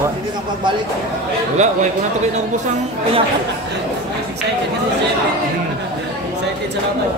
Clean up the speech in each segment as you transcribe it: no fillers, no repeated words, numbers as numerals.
Hindi ka pagbalik. Wala, wala ko na ito kayo naubos ang kanya. Excited kasi si Jerry. Excited sa laban.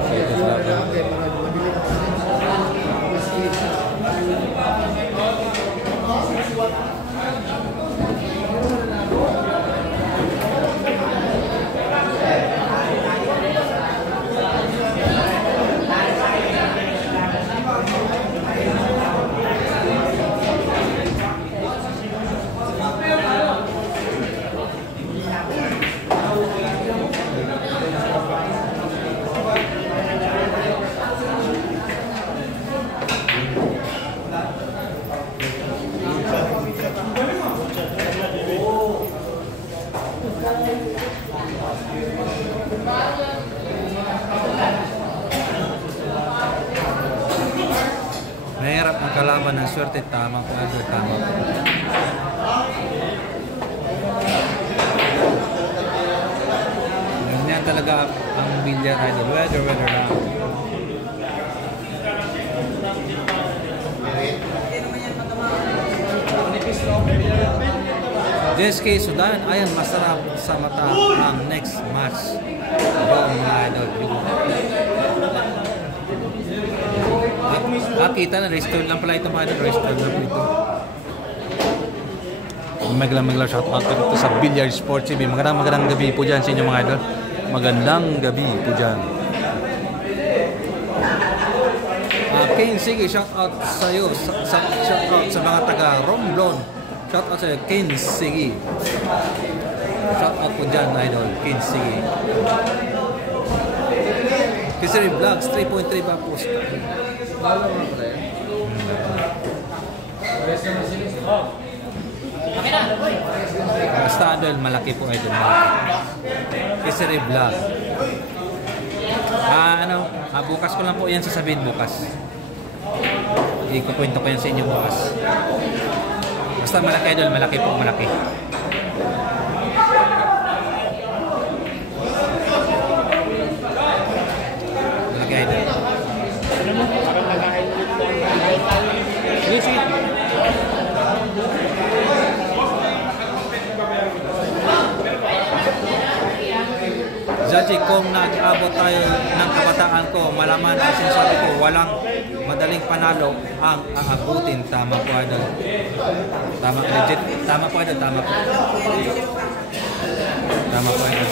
Mahirap ang kalaban ng swerte, tama ko idol, tama ko. Ganyan talaga ang bilyar idol, weather lang. JSK Sudan, ayan masarap sa mata ang next match. Yung mga idol, kita na, restore lang pala ito mga idol, restore lang po ito. Maglang shoutout ko dito sa Billiard Sports TV. Magandang gabi po dyan sa inyo mga idol. Magandang gabi po dyan. Kane, sige, shoutout sa iyo. Shoutout sa mga taga Romblon. Shoutout sa iyo, Kane, sige. Shoutout po dyan idol, Kane, sige. Kisari Vlogs, 3.3 ba post? Basta idol, malaki po idol, malaki. Kisari Vlog. Bukas ko lang po yan sasabihin bukas. Ikukwento ko yan sa inyo bukas. Basta malaki idol, malaki po, malaki. Malaki idol. Sige. Zaji, kung nag-abot tayo ng kabataan ko, malaman ang sinasabi ko, walang madaling panalo ang aabutin. Tama po idol. Tama, legit. Tama po idol, tama po. Tama po idol.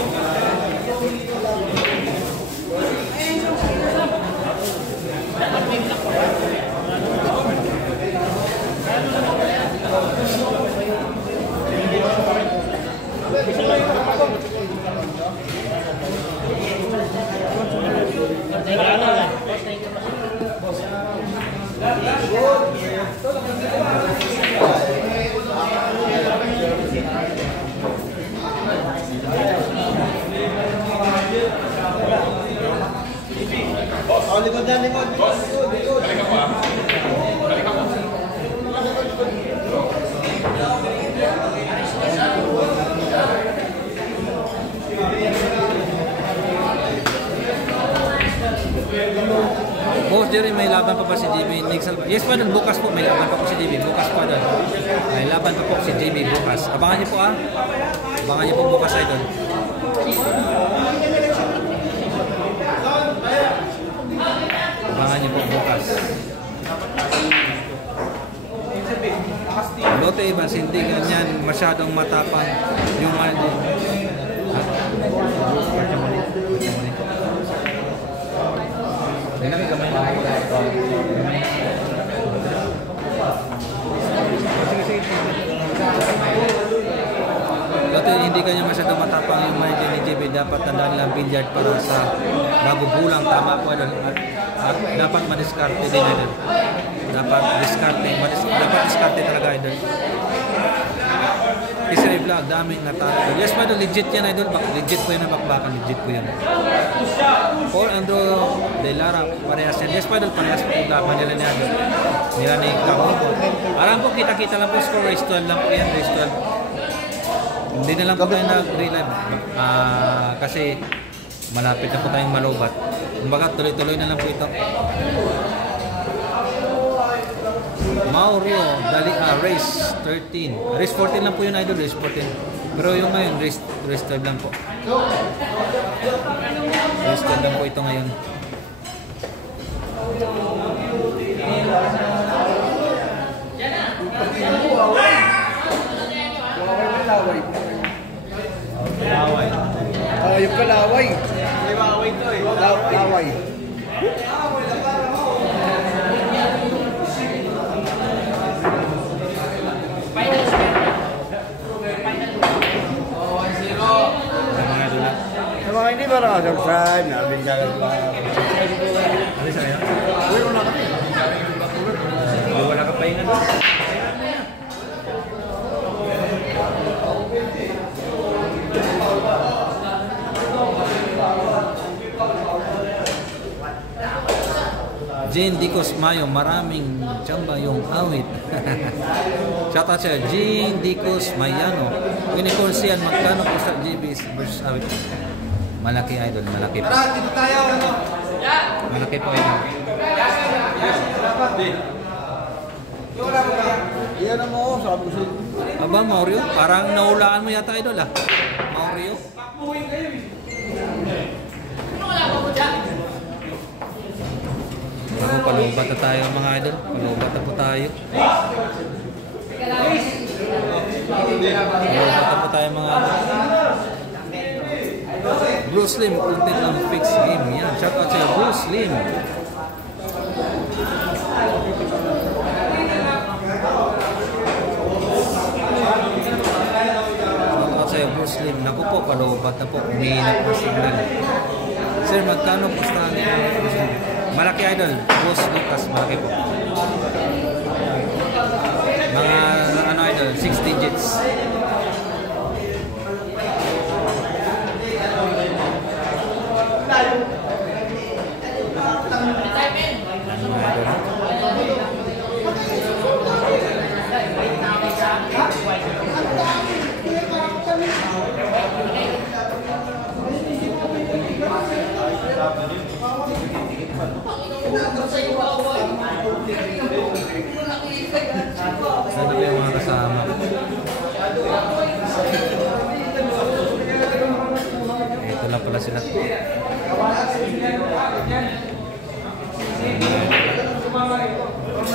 Likod na, likod. Balik ka pa. Balik ka pa. Boss Jerry, may laban pa si JB next album? Yes pa doon, bukas po may laban pa po si JB. Bukas pa doon. May laban pa po si JB bukas. Abangan niyo po Abangan niyo po bukas ay doon. Abangan niyo po bukas. Lotte Evans, hindi ganyan masyadong matapang yung Lotte, hindi kanya masyadong matapang yung mind ni JB. Dapat tandaan lang billiard para sa bago bulang. Tama po doon. At dapat madiskarte din doon. Dapat diskarte talaga doon. Kisari Vlog, daming natalo. Yes pa doon, legit yan idol. Legit po yan ang bakbakan, legit po yan. Paul Andro De Lara, parehas yan. Yes pa doon, parehas po yung laban nila niya doon. Nila ni Kamo. Alam po, kita-kita lang po score, race 12 lang po yan, race 12. Hindi na lang po tayo nag-relive. Kasi malapit na po tayong malubat. Kumbaga, tuloy-tuloy na lang po ito. Mauro Dali, race 13. Race 14 lang po yun, idol. Race 14. Pero yung ngayon, race 12 lang po. Race 12 lang po ito ngayon. Laway. Yung kalaway. Laway to eh. Laway. Sa mga hindi ba nakasubscribe, nabindagan ba? Ano sa'yo? Uy, wala kami. Wala ka pahingan. Jane Dicos Mayo, maraming tsamba yung awit. Shoutout siya, Jane Dicos Mayano. Unicorn siyan, magkano po sa GB versus awit? Malaki, idol, malaki po. Malaki po, idol. Iyan mo, sabi ko sa'yo. Aba, Mario, parang naulaan mo yata, idol, ah. Mario. Palubat na tayo, mga idol. Palubat na po tayo. Palubat na po tayo, mga idol. Bruce Lim, content lang fix game. Yan, shout out sa'yo, Bruce Lim. Shout out sa'yo, Bruce Lim. Naku po, palubat na po. Umiinap na signal. Sir, magkano po sa malaki, idol? Boss Lucas, malaki po. Mga, ano, idol, 6 digits. Sana ba yung mga kasama? Ito lang pala sila.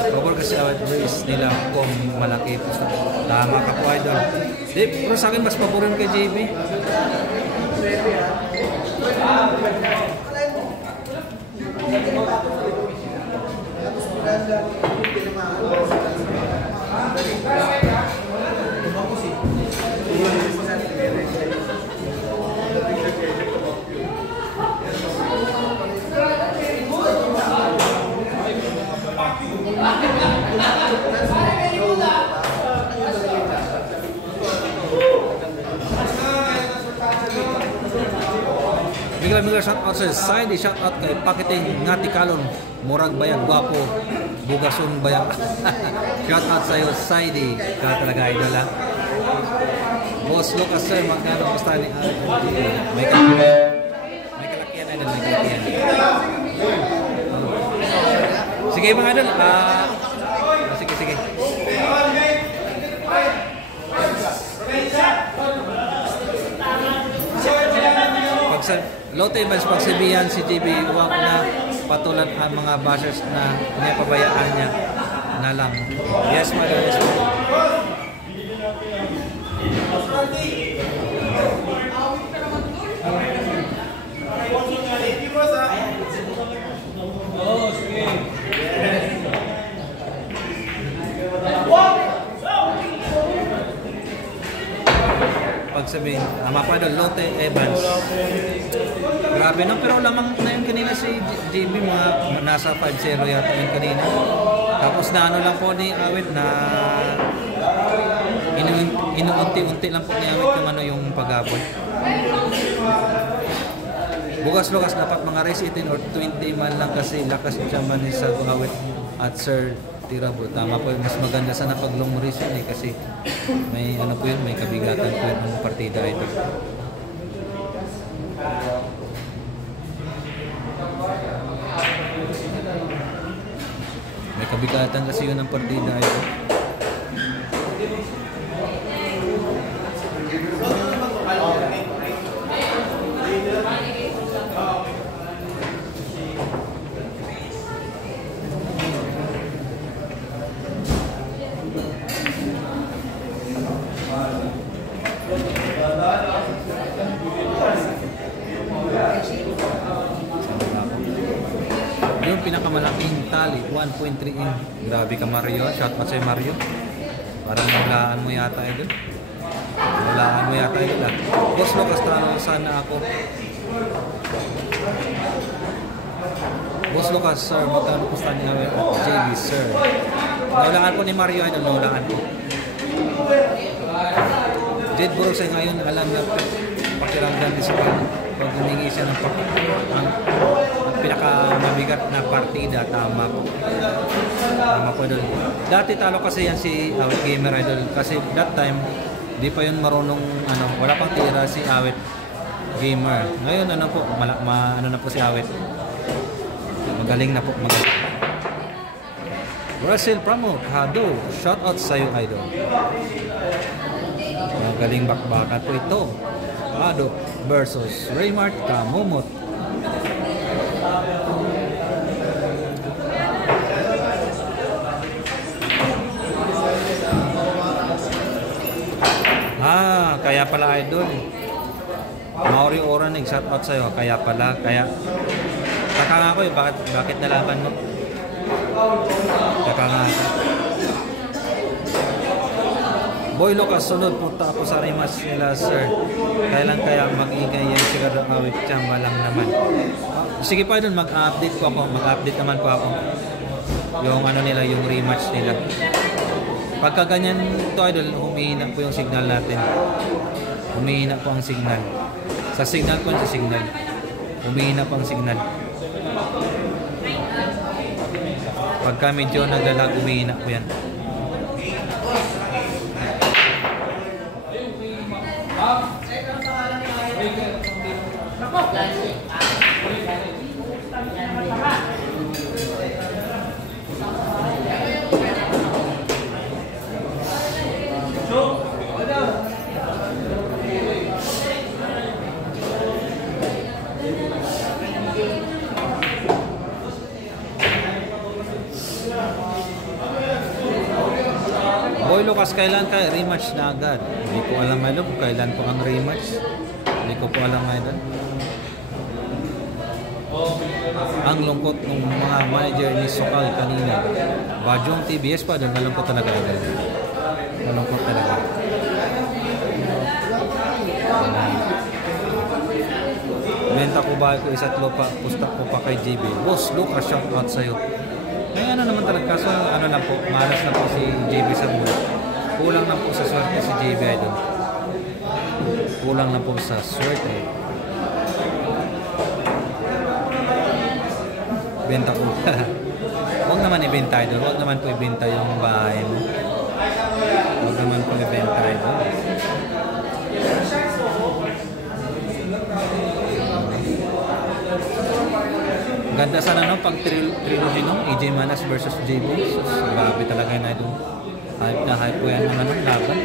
Cover kasi awit race nila kung malaki po. Tama ka po, idol. Di, pero sa akin mas paborin kay JB. Miguel shout out sa side, shout out kay Pakiting Ngati Kalon, Murag Bayag Guwapo, Bugason Bayag. Shout out sa iyo side, ka talaga idol ha. Boss Lucas sir, magkano gusto ni may kalakihan idol, may kalakihan. Sige mga idol, sige. Lotte Evans, pagsabihan si JB, huwag na patulan ang mga bashers na pinapabayaan niya na lang. Yes, madam. Yes, pagsabihin, mapadol, Lotte Evans. Grabe no, pero lamang na yun kanina si JB, mga nasa 5-0 yata yun kanina. Tapos na ano lang po ni Awit na inuunti-unti lang po ni Awit yung ano yung pag-abot. Bukas-lukas dapat mga race 18 or 20 man lang kasi lakas siya man sa Awit at Sir Tirabo. Tama po, mas maganda sana pag long race yun eh kasi may ano po yun, may kabigatan po yun ng partida ito. May Kabigatan kasi yun ang partida ito. Yung pinakamalaking tali, 1.3 in. Grabe ka Mario, shoutout sa'yo Mario. Parang naulaan mo yata idol. Naulaan mo yata idol ah. Boss Lucas, talo sana ako. Boss Lucas, sir, magkano po saan niya JB, sir. Naulaan po ni Mario idol, naulaan po. Jade Brooks ay ngayon alam na pakiramdam ni Sir pag humingi siya ng pinakamabigat na partida, tama po. Tama po doon. Dati talo kasi yan si Awit Gamer idol kasi that time di pa yun marunong wala pang tira si Awit Gamer. Ngayon ano po, ano na po si Awit. Magaling na po, magaling. Russell Pramod, Hado, shoutout sa'yo idol. Magaling bakbakan po ito. Hado versus Raymart Kamumot. Kaya pala idol. Maori Oran nag-shoutout sa'yo. Kaya pala, taka nga ako eh, bakit nalaban mo? Taka nga ako. Boy Lucas, sunod punta ako sa rematch nila sir. Kailan kaya mag-ingay yan siguro Awit Chamba lang naman. Sige pa idol, mag-update ko ako. Mag-update naman po ako. Yung nila, yung rematch nila. Pagka ganyan to idol, humihina po yung signal natin. Humihina po ang signal. Sa signal po, sa signal. Humihina po ang signal. Pagka medyo naglalag, humihina po yan. Boy Lucas, kailan ka rematch na agad? Hindi ko alam idol kung kailan po ang rematch. Hindi ko po alam idol. Ang lungkot ng mga manager ni Sokal kanina. Bajong TBS pa doon, nalungkot talaga idol. Nalungkot talaga. Benta ko ba ko isa't lupa, pusta ko pa kay JB. Boss Lucas, shoutout sa'yo. Ngayon naman talaga, kaso lang po, malas na po si JB sa mula. Kulang na po sa swerte si JB idol. Kulang na po sa swerte. Benta ko. Huwag naman ibenta idol. Huwag naman po ibenta yung bahay mo. Huwag naman po ibenta idol. Ganda sana pag trilogy AJ Manas versus JB. Grabe talaga yun idol. Hype na hype po yan ng laban.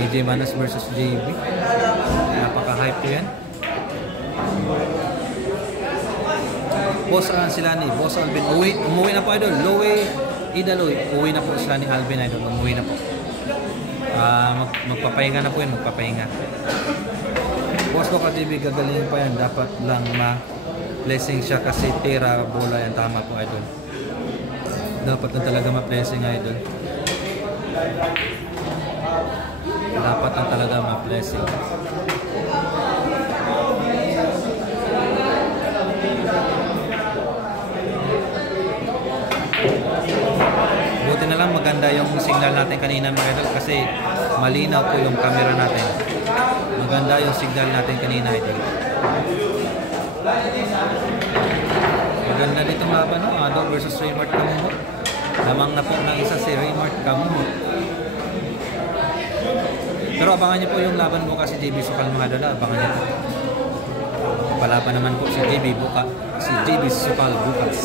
AJ Manas versus JB. Napaka-hype po yan. Boss sila ni Boss Alvin. Umuwi na po idol. Lowe Idaloy. Uwi na po sila ni Alvin idol. Umuwi na po. Magpapahinga na po yun. Magpapahinga. Boss ko ka JB, gagalingin pa yan. Dapat lang blessing siya kasi tira bola yan, tama po idol. Dapat na talaga ma-blessing idol. Dapat na talaga ma-blessing. Buti na lang maganda yung signal natin kanina mga idol kasi malinaw po yung camera natin. Maganda yung signal natin kanina idol. Maganda ditong laban, no? Ado versus Raymart Kamumot. Lamang na po ng isa si Raymart Kamumot. Pero abangan niyo po yung laban bukas si JB Sokal mga idol. Abangan niyo po. Palaban naman po si JB Sokal bukas.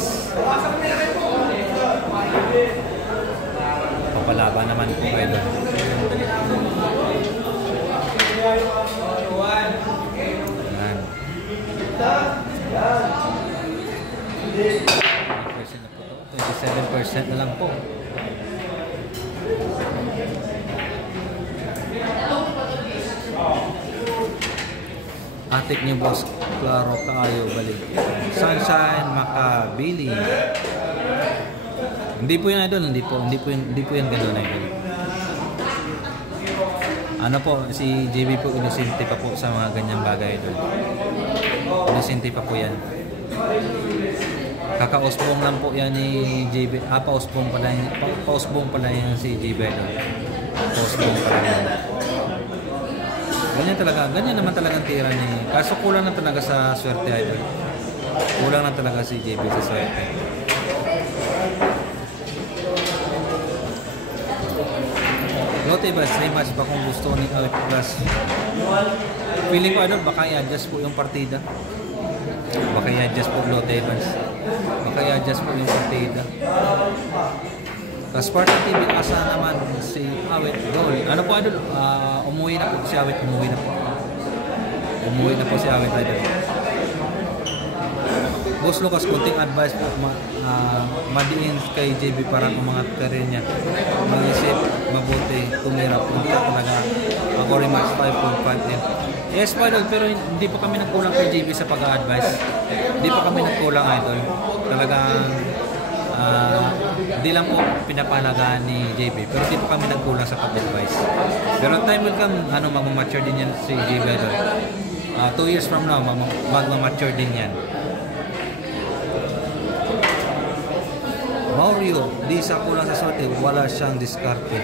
Papalaban naman po idol. Ayan. 27% na po to. 27% na lang po. Atik niyo boss, klaro kaayo balik. Sunshine Makabili. Hindi po yan idol, hindi po yan ganoon idol. Ano po, si JB po inosente pa po sa mga ganyang bagay idol. Inosente pa po yan. Kakausbong lang po yan ni JB. Pausbong pala yan si JB idol. Pausbong pala yan. Ganyan naman talagang tira ni. Kaso kulang na talaga sa swerte idol. Kulang na talaga si JB sa swerte. Lotte ba, 3 match ba kung gusto ni Awit Plus? Feeling ko idol, baka i-adjust po yung partida. Baka i-adjust po Lotte Evans. Baka i-adjust po yung partida. Tapos Spartan TV, asa naman si Awit goal. Ano po idol? Umuwi na po si Awit. Umuwi na po si Awit idol. Boss Lucas, kunting advice po madiin kay JB para umangat career niya. Mag-isip, mabuti, tumirap. Hindi talaga mag-rematch 5.5 Yes po idol, pero hindi pa kami nagkulang kay JB sa pag-advise. Hindi pa kami nagkulang idol. Talagang hindi lang po pinapahalagaan ni JB, pero hindi pa kami nagkulang sa pag-advise. Pero time will come, mag-mature din yan si JB idol. 2 years from now, mag-mature din yan. Mario, di sa kulang sa sorte, wala siyang diskarte.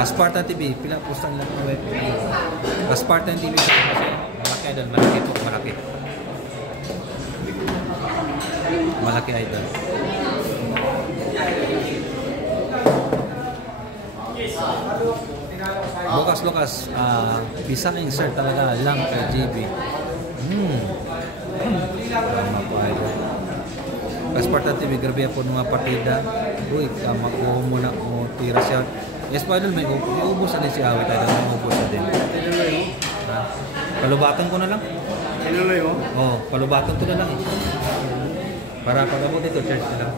Spartan TV, pila postan lang ng web. Spartan TV, malaki idol, malaki po, malaki. Malaki idol. Lukas, pisang insert talaga lang kay JB. Tama po idol. Spartan TV, grabe po ng mga partida. Uy, mag-uho muna mo tira siya. Yes po idol, may ubos na din si Awit idol. May ubos na din. Palubatan ko na lang. Inuloy mo? Oo, palubatan ko na lang eh. Para mo dito, church na lang.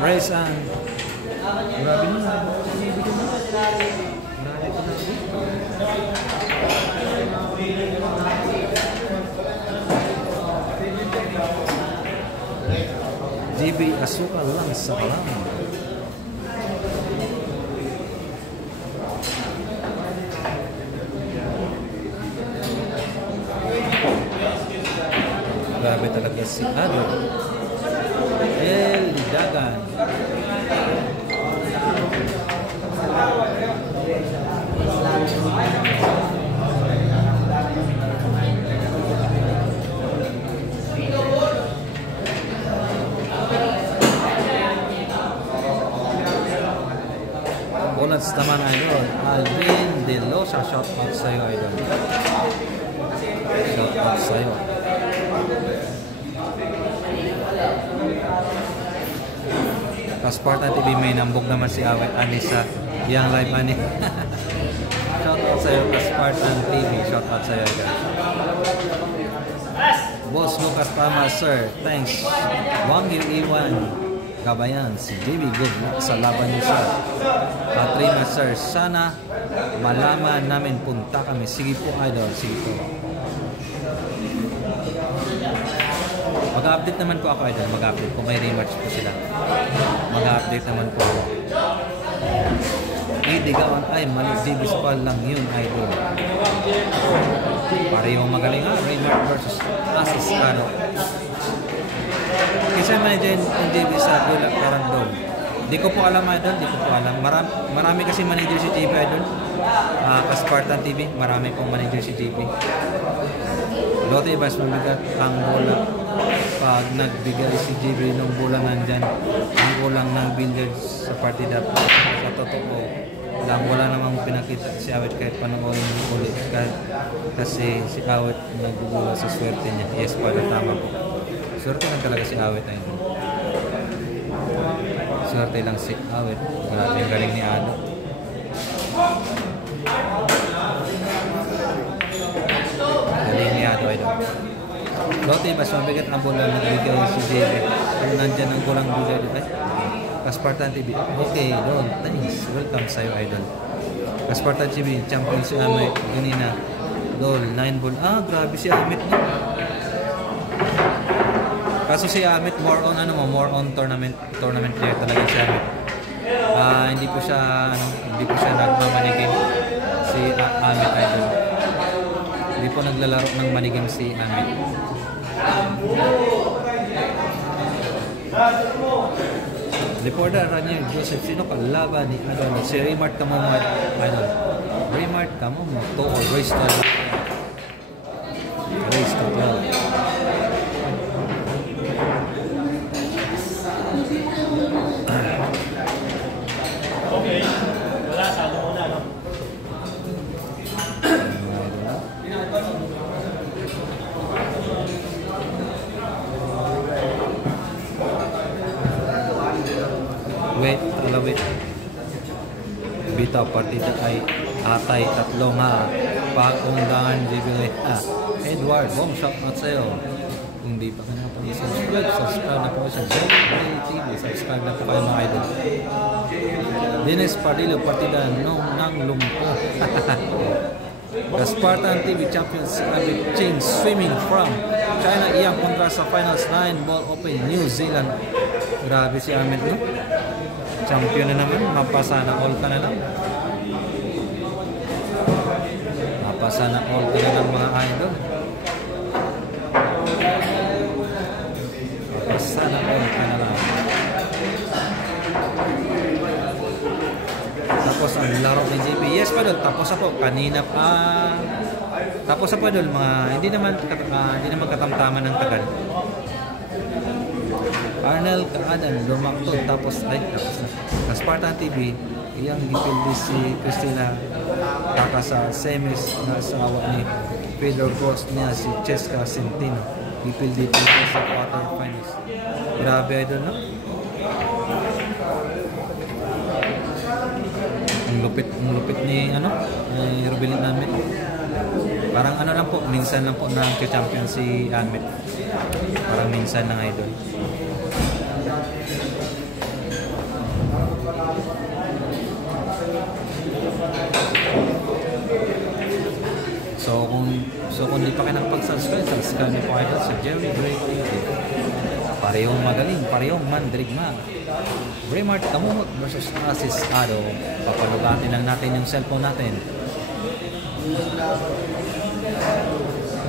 Race and grabe na. JB asukal lang sa alam. Grabe talaga si Ado. El Dagan. Bullets naman idol. Alvin De Losa, shout out sa'yo idol. Shout out sa'yo. Spartan TV, may nambog naman si Awit Ani sa yang live ani. Shout out sa'yo Spartan TV. Shout out sa'yo idol. Boss Lucas Tama, sir. Thanks. Wang Yu Iwan Kabayan, si JB, good luck sa laban niyo sir. Katrina sir, sana malaman namin, punta kami. Sige po idol, sige po. Mag-update naman po ako idol, mag-update kung may rematch po sila. Mag-update naman po. Idigawan ay mali, JB Spal lang yun idol. Parehong magaling ha, Raymart versus Asiscano. Kasi manager ng JB sa Bulak Karandol. Di ko po alam idol, di ko po alam. Marami kasi manager si JB idol. Spartan TV, marami pong manager si JB. Lotte Evans, mabigat ang bola. Pag nagbigay si JB ng bola nandyan, ang kulang ng billiards sa partida. Sa totoo, lang, wala namang pinakita si Awit kahit panoorin ulit. Kasi si Awit nagugula sa swerte niya. Yes, para tama po. Swerte lang talaga si Awit ay. Swerte lang si Awit. Grabe yung galing ni Ado. Galing ni Ado ay doon. Lotte, mas mabigat ang bola na nagbigay si JB. Kung nandyan ang kulang bigay dito. Kaspartan TV. Okay, doon. Thanks. Welcome sa'yo, idol. Kaspartan TV. Champion si Amit. Ganina. Dol. 9 ball. Ah, grabe si Amit. No? Kaso si Amit more on more on tournament player talaga si Amit. Hindi po siya nagmamanigin si Amit, idol. Hindi po naglalaro ng manigin si Amit. Reporter Ranier Joseph, sino kalaban ni si Raymart Kamomad, idol? Raymart Kamomad to or race to 12. Okay. Wala sa una, no? Wait. Bitaw partida ay atay tatlong pag-undangan bibili. Edward, bomb shot not sa'yo. Kung di pa ka na pa subscribe na po sa JBray TV. Subscribe na po kayo mga idol. Dennis Pardillo, partida nang lumpo. The Spartan TV champions Abid Ching swimming from China iyang kontra sa finals 9 ball open New Zealand. Grabe si Amit, no? Champion na naman, mapasana all ka na lang. Mapasana all ka na lang mga idol. Mapasana all ka na lang. Tapos ang laro ni JP. Yes pa doon, tapos ako kanina pa. Tapos ako doon, mga hindi naman katamtaman ng tagal. Arnel Kaadan, lumaktod tapos na. Spartan TV, iyang gipildi si Cristina taka sa semis na asawa ni Pedro Gross niya si Cheska Centino. Gipildi po sa quarterfinals. Grabe idol, no? Ang lupit ni Rubilin namin. Parang lang po, minsan lang po na champion si Amit. Parang minsan lang idol. So kung di pa kayo nakapag-subscribe, subscribe niyo po kayo sa JBray TV. Parehong magaling, parehong mandirigma. Raymart Kamomot versus Asis Ado. Papalugatin lang natin yung cellphone natin.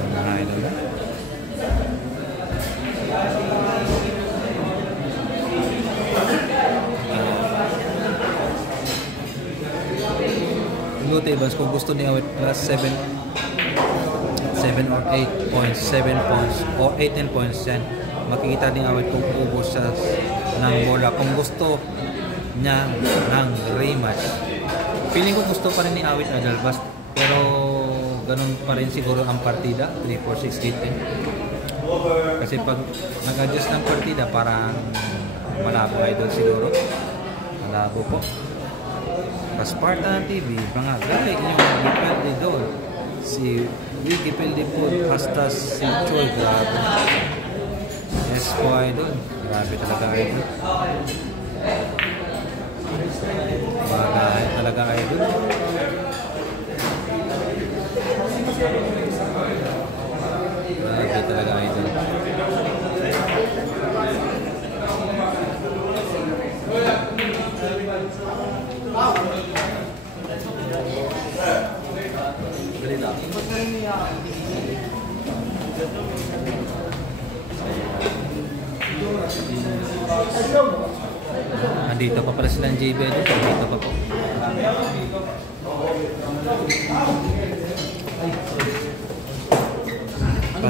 Mga idol na. Lute, bas kung gusto ni Awit plus 7 or 8 points, 7 points o 18 points yan. Makikita din Awit kung ubos siya ng bola. Kung gusto niya ng rematch. Feeling ko gusto pa rin ni Awit Adal, pero ganun pa rin siguro ang partida, 3, 4, 6, 8. Kasi pag nag-adjust ng partida, parang malabo idol siguro. Malabo po. Spartan TV, mga gay inyong Wikipeldi doon. Si Wikipeldi po, hasta si Choi, grabe. Yes po idol. Grabe talaga idol. Bagay talaga idol. Grabe talaga idol. Andito pa pala silang JB dito. Andito pa po.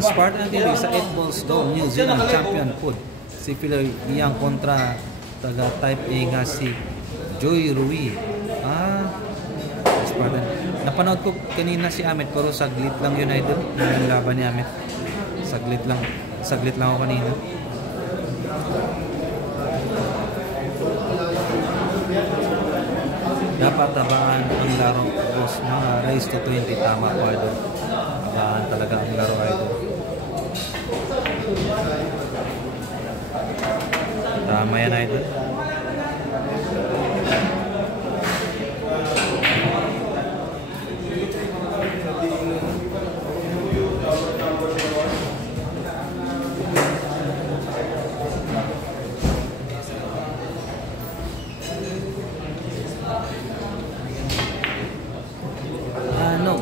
Spartan TV sa 8 balls daw, New Zealand champion food. Si Philoy Yang kontra taga Type A nga si Joy Rui. Spartan. Napanood ko kanina si Amit pero saglit lang yun idol. Yung laban ni Amit. Saglit lang. Saglit lang ako kanina. Dapat tabaan ang laro boss mga race to 20 tama po idol. Tabaan talaga ang laro idol. Tama yan idol.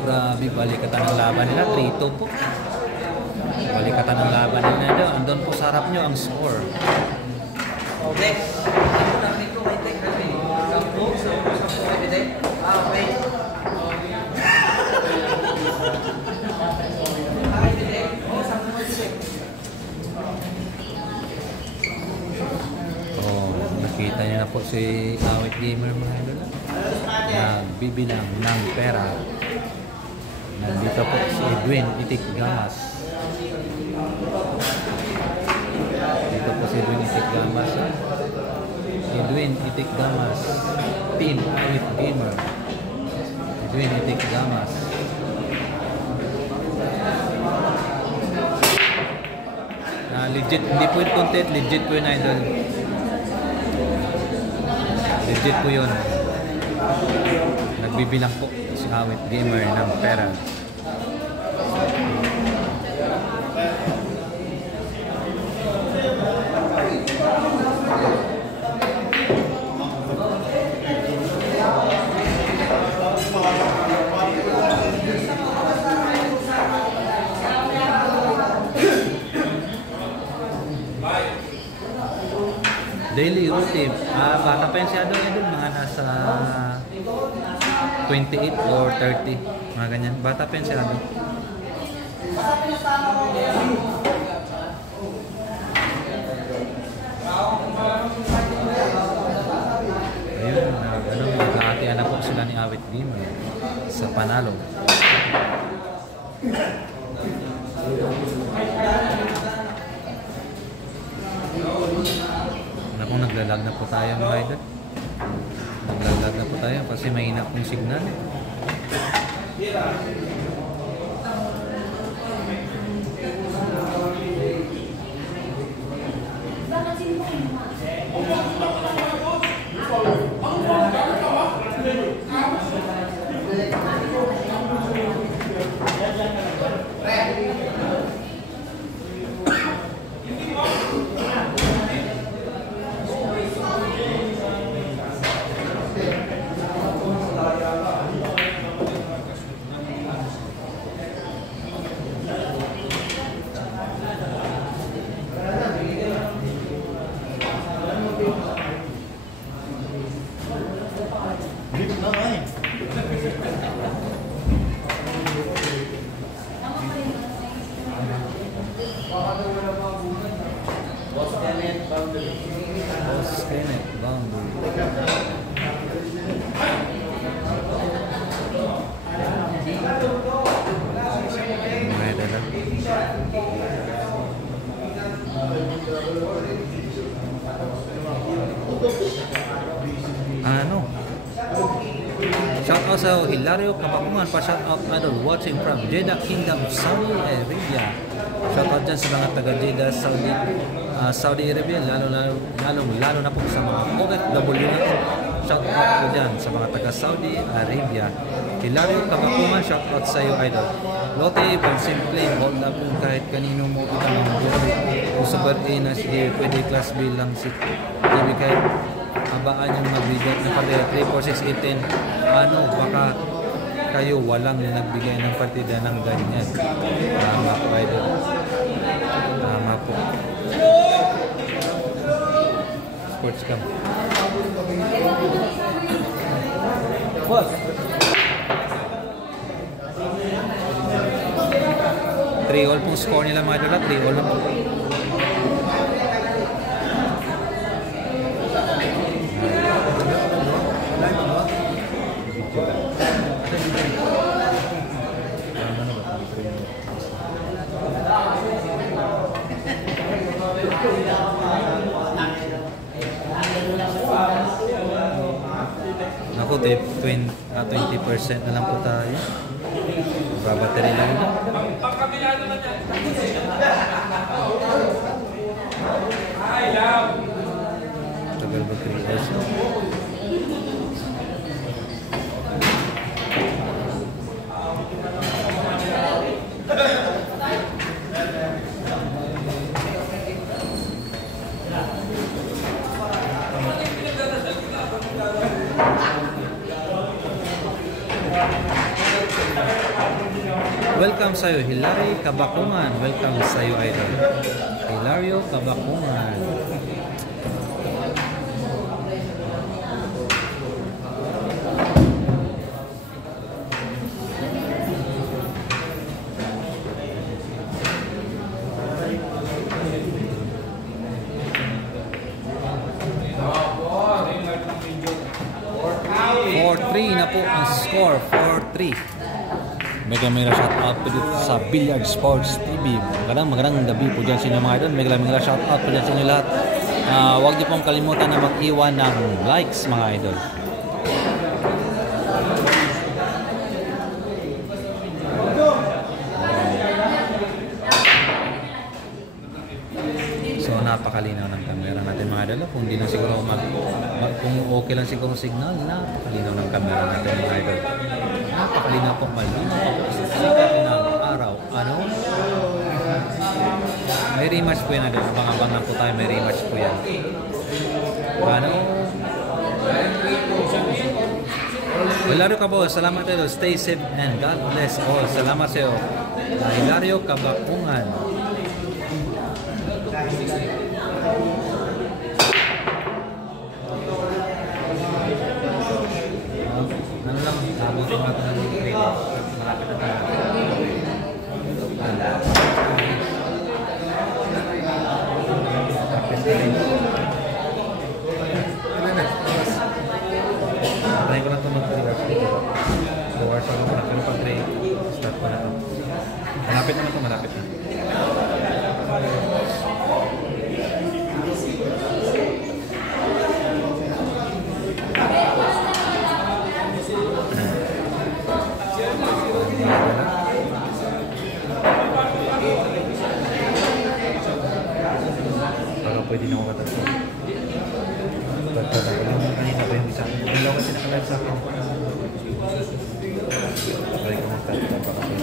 Grabe, balikatan ng laban nila. 3-2 po. Balikatan ng laban nila. Andun po sa harap nyo ang score. Okay. Oh, nakita niyo na po si Awit Gamer mga idol. Nagbibilang ng pera. Nandito po si Edwin Itik Gamas. Dito po si Edwin Itik Gamas. Edwin Itik Gamas. Team Awit Gamer. Edwin Itik Gamas. Legit, hindi po yung content. Legit po yun idol. Legit po yun. Nagbibilang po si Awit Gamer ng pera. Daily routine. Bata pa yun siya doon mga nasa 28 or 30. Mga ganyan. Bata pa yun siya doon. Ayun, nag-aatian na po sila ni Awit Gamer sa panalo. Kung naglalag na po tayo mga idol. Naglalag na po tayo kasi mahina pong signal. Shout out sa Hilario Kapakungan pa shout out idol watching from Jeddah Kingdom, Saudi Arabia. Shout out dyan sa mga taga Jeddah, Saudi Arabia, lalo na po sa mga OFW natin. Shout out po dyan sa mga taga Saudi Arabia. Hilario Kapakungan, shout out sa iyo idol. Lotte, simple, hold up kung kahit kanino mo itanong buhay. Kung sa birthday na sige, pwede class B lang si TV kahit abaan yung magbigay ng partida 3, 4, 6, 8, 10. Baka kayo walang nagbigay ng partida ng ganyan. Tama po idol. Tama po. Sports cam. Boss. 3-all pong score nila mga idol. 3-all na po. Ako, 20% na lang po tayo. Babattery lang na. Tagal ba 3 hours na? Welcome sa'yo, Hilario Kabakungan. Welcome sa'yo, idol. Hilario Kabakungan. Na po ang score, 4-3. Mega shout out po dito sa Billiard Sports TV. Magandang gabi po dyan sa inyo mga idol. Mega shout out po dyan sa inyo lahat. Huwag niyo pong kalimutan na mag-iwan ng likes mga idol. So napakalinaw ng camera natin mga idol. Kung hindi lang siguro kung okay lang siguro signal, napakalinaw ng camera natin mga idol. Napakalinaw po, malinaw pa po sa sikat ng araw. Ano? May rematch po yan idol. Abang-abang lang po tayo, may rematch po yan. Ano? Hilario Cabo, salamat idol. Stay safe and God bless all. Salamat sa iyo. Hilario Kabakungan. Ano lang, nabutin natin ng grade. Malapit na tayo. Try ko na ito mag-reverse dito. Reverse ako na. Pero pag-try, start ko na ito. Malapit naman ito, malapit na. Pwede na ako katatlo. Kanina pa yung isa. Hindi ako kasi nakalive sa akin. Try ko magtatlo pa kasi.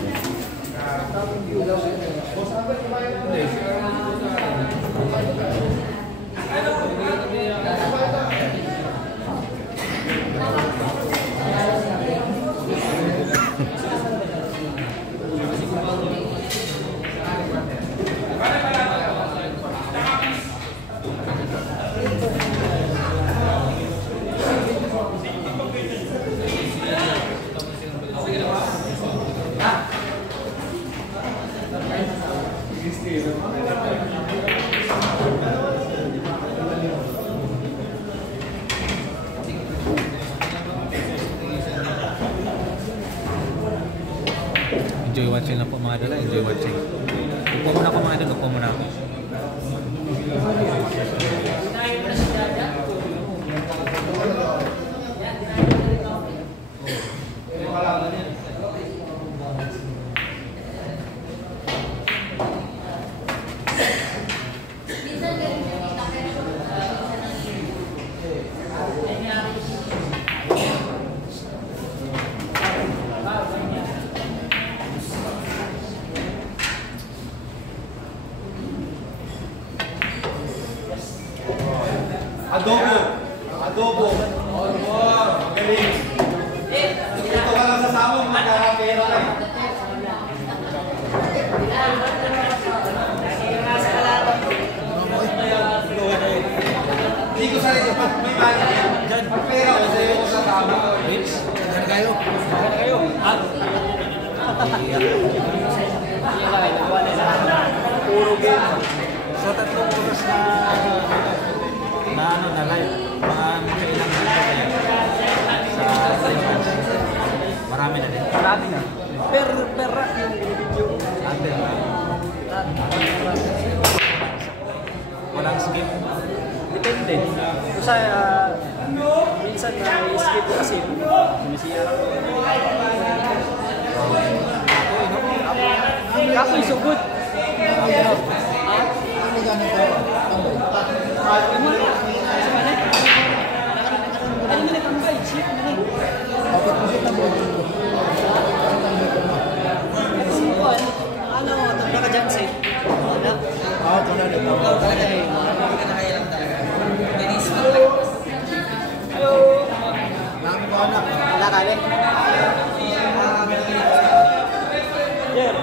Enjoy watching lang po mga idol. Enjoy watching. Upo muna ako mga idol. Upo muna ako. Adobo. Magaling. Ito ka lang sasama, magkakapera ka. Hindi ko sarili pa. May balik yan. Pera ko sa'yo ko sa tama. Rich, saan kayo? Saan kayo? Puro game. So 3 oras na live. Mga ilang dito kayo sa Taiwan. Marami na din. Marami na. Per rack yung video. Under na. Walang skip. Depende. Kasi minsan minsan na i-skip ko kasi. Sumisira ako. Kako is so good. Ano, tanda ka dyan, Sir? Oo, tanda ka. Hello! Wala ka rin? Yeah.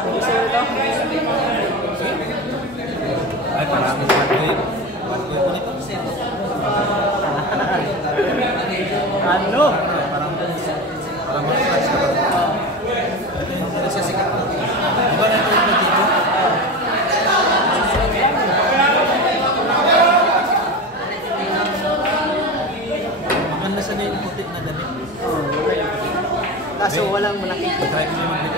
Gusto mo ito? Ay, parang patuloy po nito. Ano? Parang mag-flash ka ba? Ito yung nagsasikat ko. Di ba na ito yung dito? Maganda sa na yung puti na damit. Kaso walang malaki. Try ko yung mag-bit.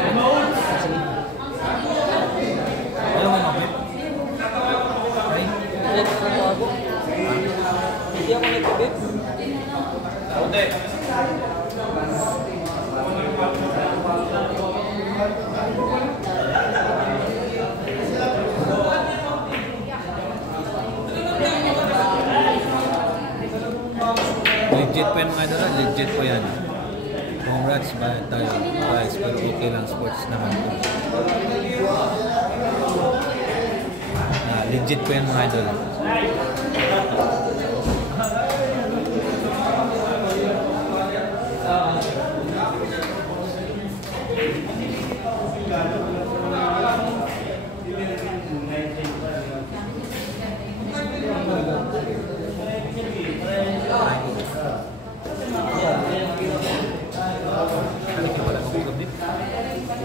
Ayaw mo mag-bit? Try? Hindi ako nagkabit. Hindi. Legit po yan mga idol, legit po yan. Congrats ba tayo guys, pero okay lang, sports naman po. Legit po yan mga idol.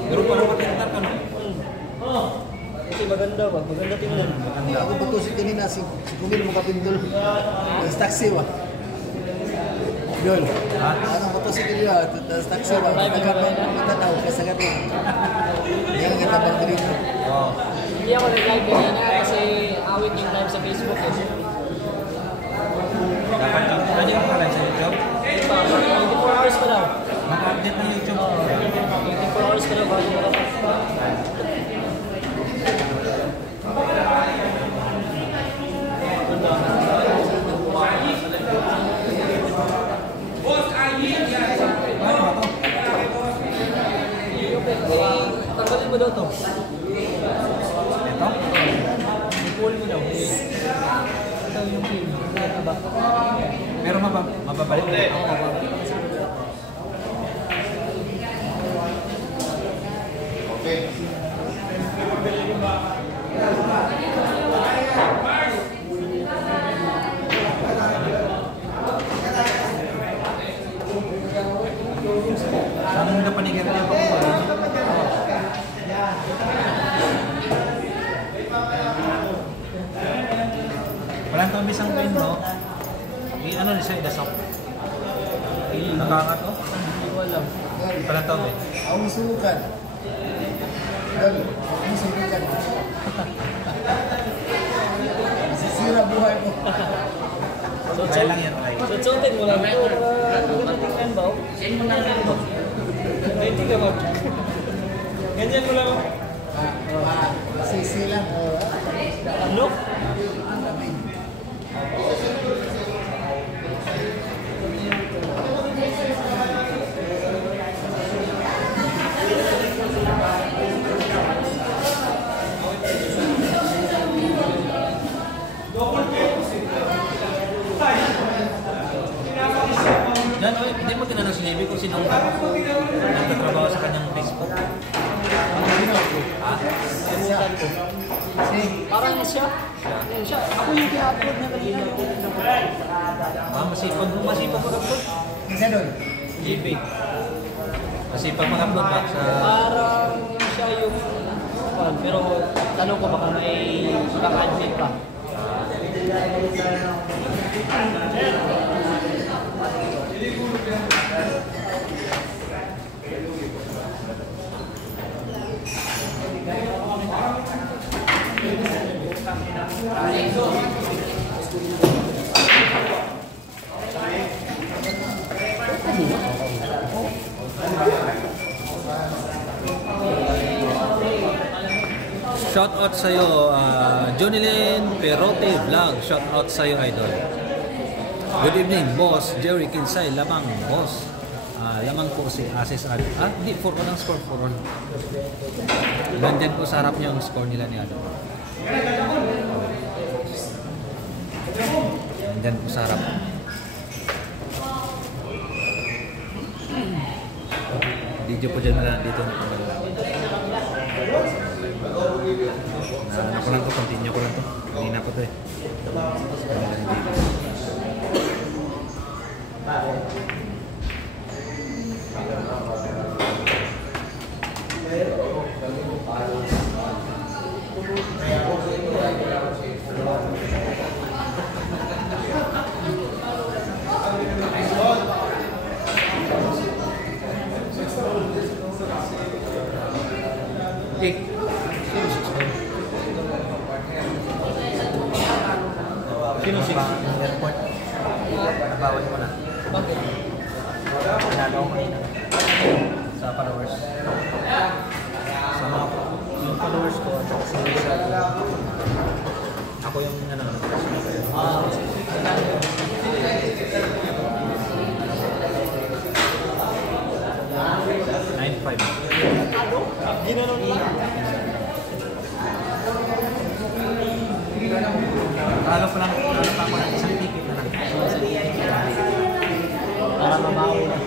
Pero parang makintar ka, no? Kasi maganda ba? Maganda tingnan. Maganda. Ako butusin kanina si Kumil mo kapindol. Sa taxi ba? Yun. Ha? Ano butusin kanina? Sa taxi ba? Matataw ka sa gabi. Yan ang kitabang dito. Oo. Hindi ako nag-live kanina kasi awit yung time sa Facebook eh. Dapat yung, ano yung pala sa YouTube? 24 hours pa daw. Maka-update ng YouTube. 24 hours pa daw bago malapas. Tanggalin mo daw to. Ito? I-pull mo daw. Ito yung film. Ito ba? Pero mababalik na. Hindi. Okay. Saan mo na panigyan niya pa po? Walang kami isang pin, no? Ano na siya, idasok? Nakangat, no? Hindi ko alam. Walang tawag, eh. Ang sukan. Dali. Ang sukan. Sisira buhay ko. Try lang yan, try. Susutin mo lang ito para maganda tingnan ba? Send mo na lang ito. Hindi ka ba? Ganyan mo lang. Sisi lang. Ano? Yan, hindi mo tinanong si Navy kung sinong nagtatrabaho sa kanyang Facebook. Ha? Simutan ko. Parang siya. Yan siya. Ako yung kina-upload na kanina. Masipag mag-upload. Isa doon. JB. Masipag mag-upload ba sa... Parang siya yung... Pero tanong ko baka may kaka-admit pa. Shout out sa'yo, Jonilyn Perote Vlog. Shout out sa'yo, idol. Good evening, boss. Jerry Kinsay, lamang, boss. Lamang po si Asis Ad. Hindi, 4-1 ang score, 4-1. Nandyan po sa harap niyo ang score nila ni Adam. Nandyan po sa harap. Video po dyan na dito na pamalo. Ano ko lang to, continue ko lang to. Hindi na po to eh. Sino 6? Airport. Nabawal ko na. Bakit? Pinalo ko kanina. Sa followers. Sa mga yung followers ko. Ako yung ano. 9.5. Ginanon lang. Talo pa lang. Talo pa ako ng isang ticket na lang. Para mabawi na.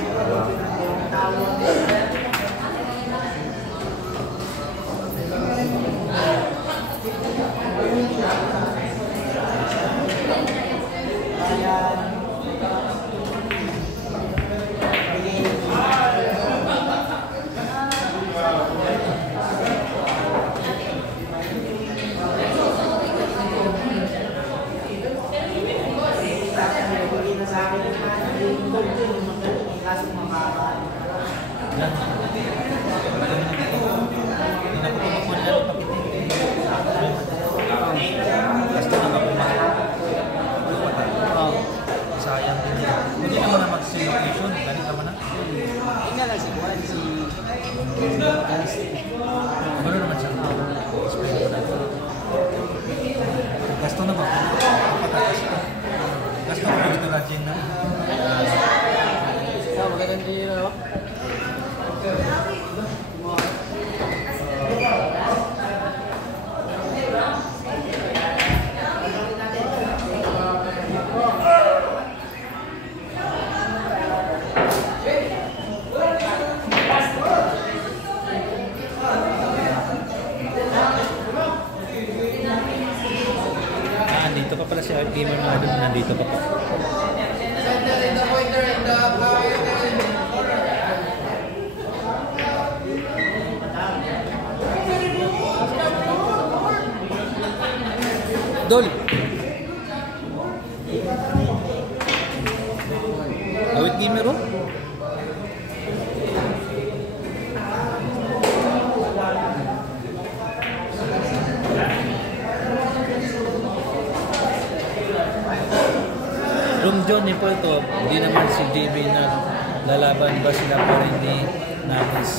Sayang din yun. Hindi naman na mag-celebration. Galing ka ba na? Ina lang si Juan, si... Ano naman siya? Gasto na ba? Gasto na ba dito lang dyan na? Magandang din yun, no? Nandito pa pala si Art Gamer mga doon. Nandito pa pa. Dol! Awit Gamer oh? Room John ni Puerto, hindi naman si JB na lalaban ba sila pa rin ni Namis.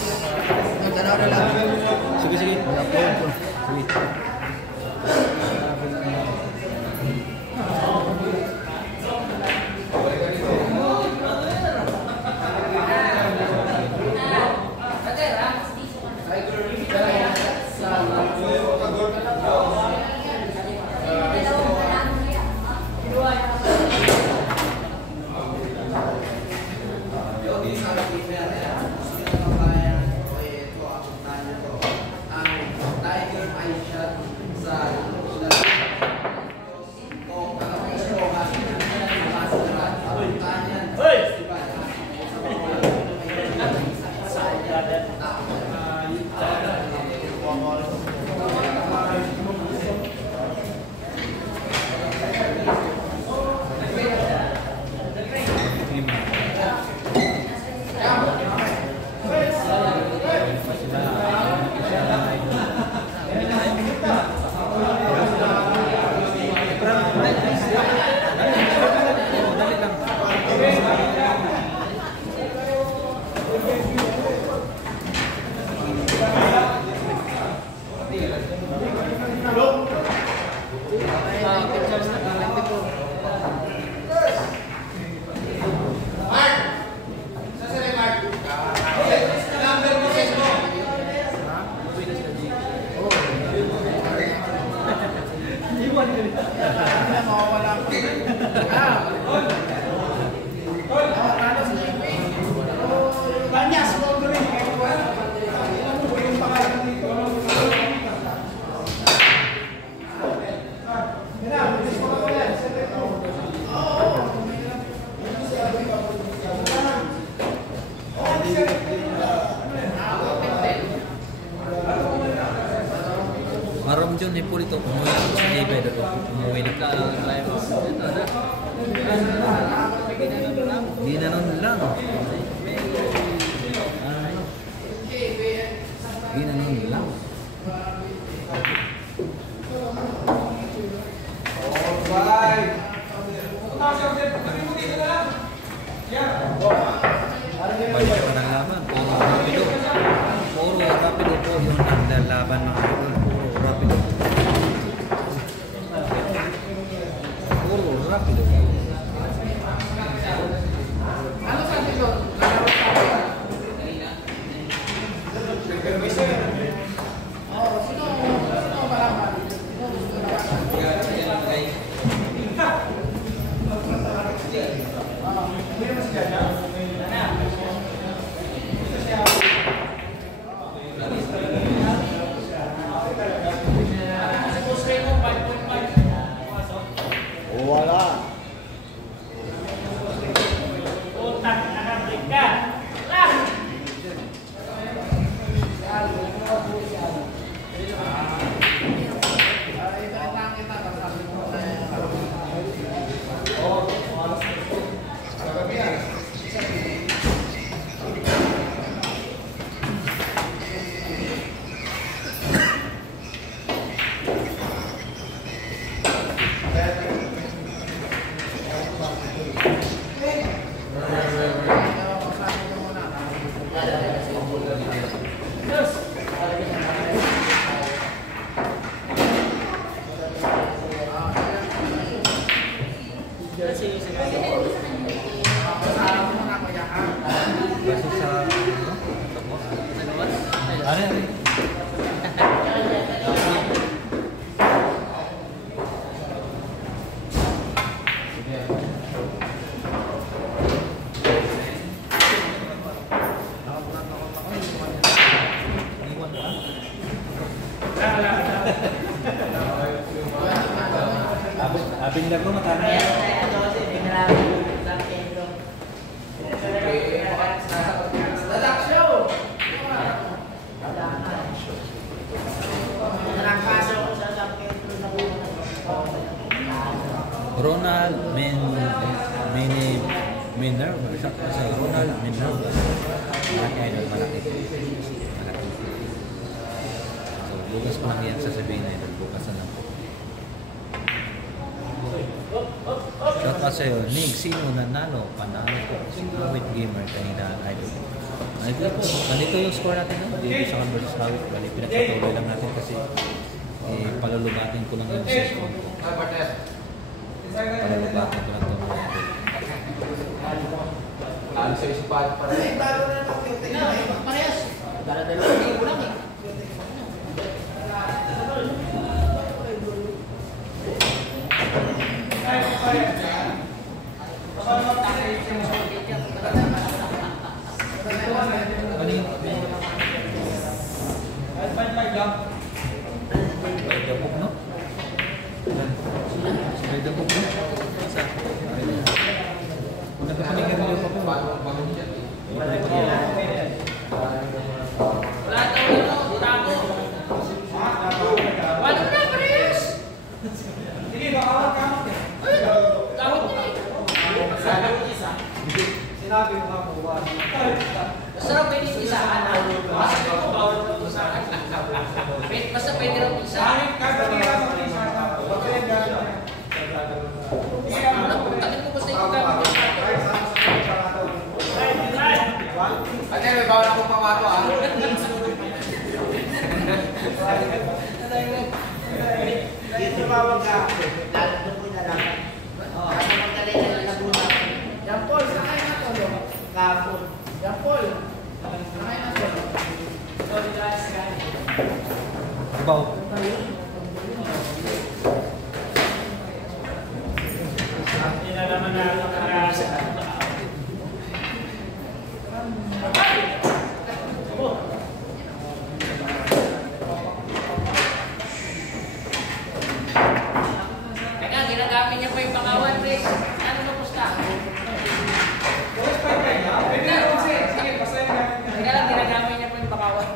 Sige, sige. Sige. Ang Tiger Eye Shot sa John Hipolito, umuwi ako sa JB. Umuwi na. Ginanon lang. Ginanon lang. Balik pa ng laban. Puro rapido. Puro rapido po yung naglaban mga idol. Puro rapido. Puro rapido. Ano sa dito? Sino malaman? Wala. Utak nakablik ka. Lah! Abing lago matama yan. Ronald Minerva. Sa Ronald Minerva. Malaki idol, malaki. So, bukas ko lang yan sasabihin na idol. Bukas na lang. Shout out sa'yo, Nig, sino nanalo? Panalo ko. Si Kawit Gamer kanina, idol. Idol po, ganito yung score natin, no? JB sa versus Kawit. Bali, pinagpatuloy lang natin kasi palulubatin ko lang yung session ko. Palulubatin ko lang ito mga idol. Lalo sa isipan pa rin. Bago na lang yung tingnan. Parehas. Dala-dala ko lang eh. Sarap pwede isahan na. Basta pwede rin isa. Takit ko basta yung gamit. Ate, may bawal akong pamato ah. Dito bawal ka. Lalagyan mo na lang. Kasi magkalay na Laguna. Yan Paul, saan kayo na to? Kapon. Yan Paul. Saan kayo na to? Sorry guys, guys. Ibaw. Hindi na naman na nakakasa. Teka, ginagamit niya pa yung pangawan, please. Ano na pusta? Teka lang, ginagamit niya pa yung pangawan.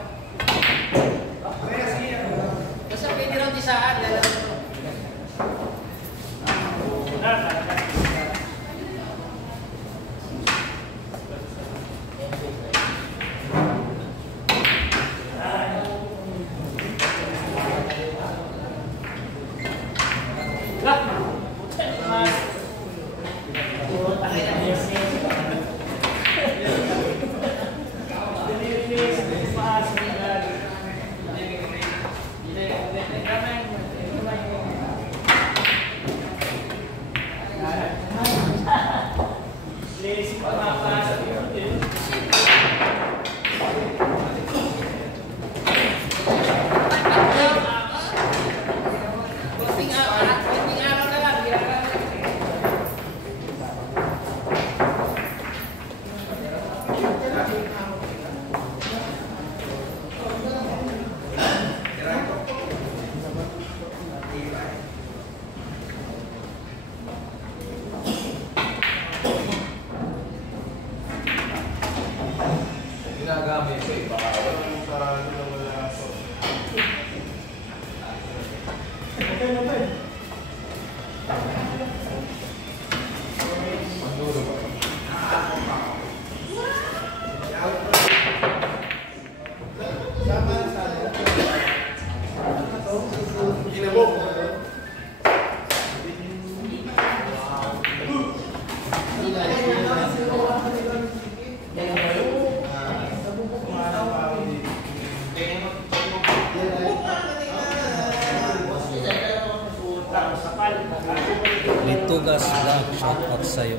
Litugas Vlog, shout out sa'yo.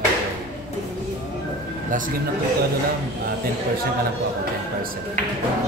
Last game na po ito, ano lang, 10% na lang po ako, 10%.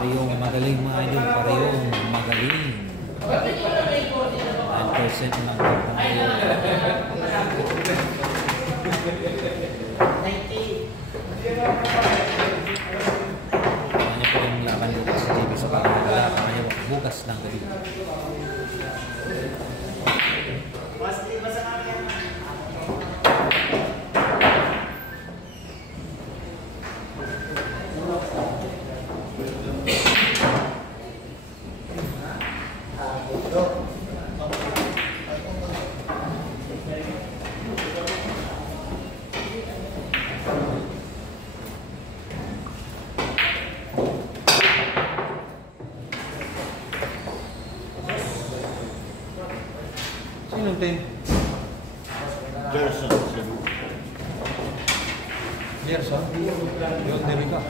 Parehong magaling mga idol, parehong magaling. 9% lang po tayo. Kanya po yung laban dito sa JB sa pangalaga. Kanya bukas ng gabi. Sinong team? Gerson. Gerson? John Derica.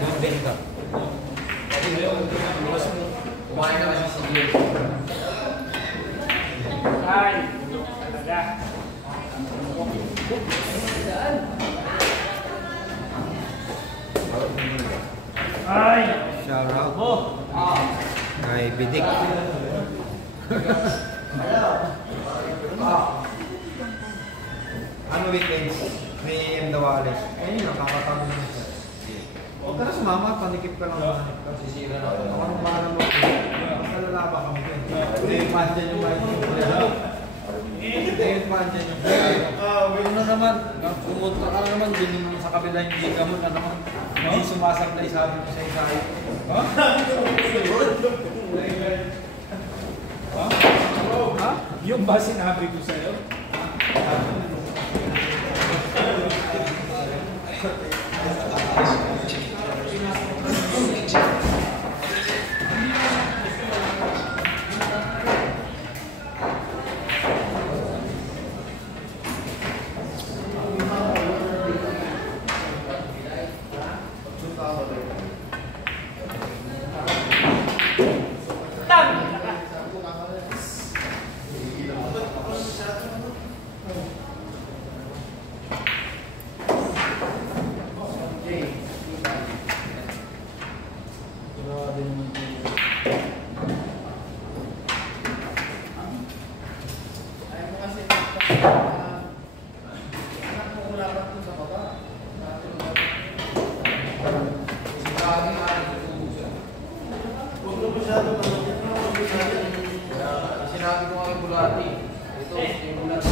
John Derica. Kumain na kasi si Gerson. Ay, talaga. Ay, Shout out mo. kay Bidik. Ano weekends? May Dawales. Ayun, nakakatawag naman siya. Huwag ka na sumama, panikip ka lang. Sisira na. Anong pangalan mo? Basta lalaba kami dun. Hindi, mandyan yung mic. Hindi, mandyan yung mic. Ano naman? Pumunta ka na naman din naman sa kabila hindi ka mo na naman. Hindi sumasablay sabi ko sa isahin. Ha? Ha? Yung ba sinabi ko sa'yo? Sinabi ko ang bulati. Ito, stimulant.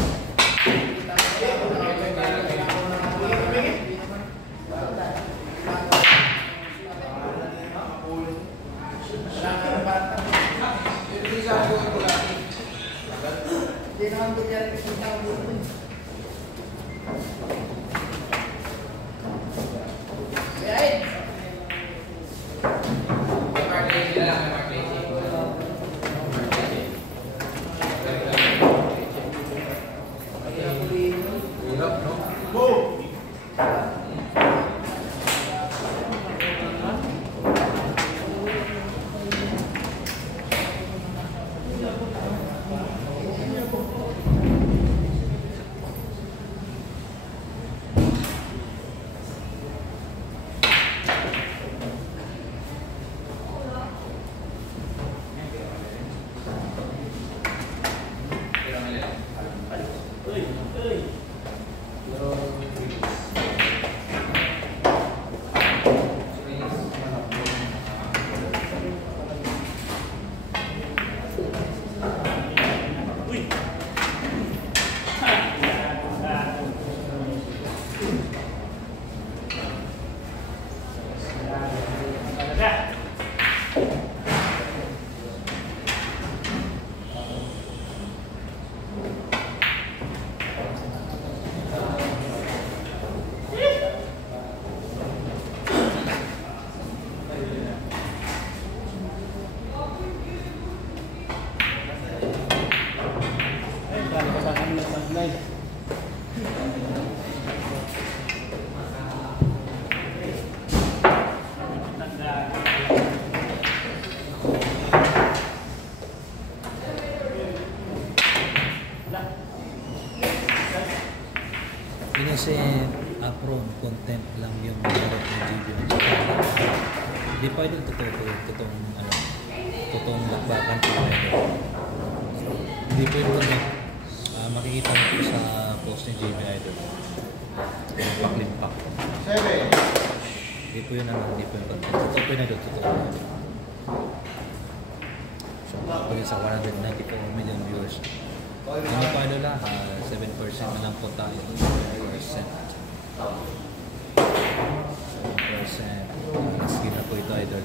Yun kasi apron content lang yung meron ng GBI. Hindi pa ito totoong bakbakan po ito. Hindi po ito makikita mo po sa post ni GBI ito. Limpak-limpak. Hindi po yun hindi po yun content. Totoo po yun ito, totoo. So, pag sa 194 million viewers. Hindi pa ito lang, 7% na lang po tayo. 7%. Skin na po ito, idol.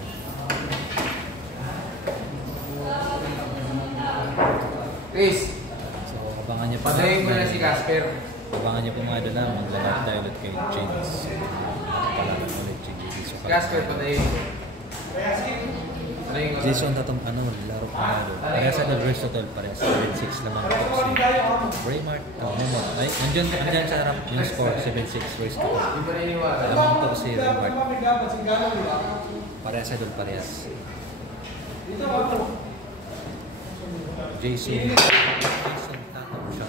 Chris, So, abangan niyo po. patayin mo na si Casper. Abangan niyo po mga idol na maglalaro tayo ulit kay James. Palaro ulit si James. So, Casper, patayin. Jason tatong laro po mga idol. Kaya sa the verse total pares. 7-6 naman po si Raymart. Ay, andyan sa harap yung score 7-6 verse total. Lamang po si Raymart. Parehas idol, parehas. Jason tatong siya.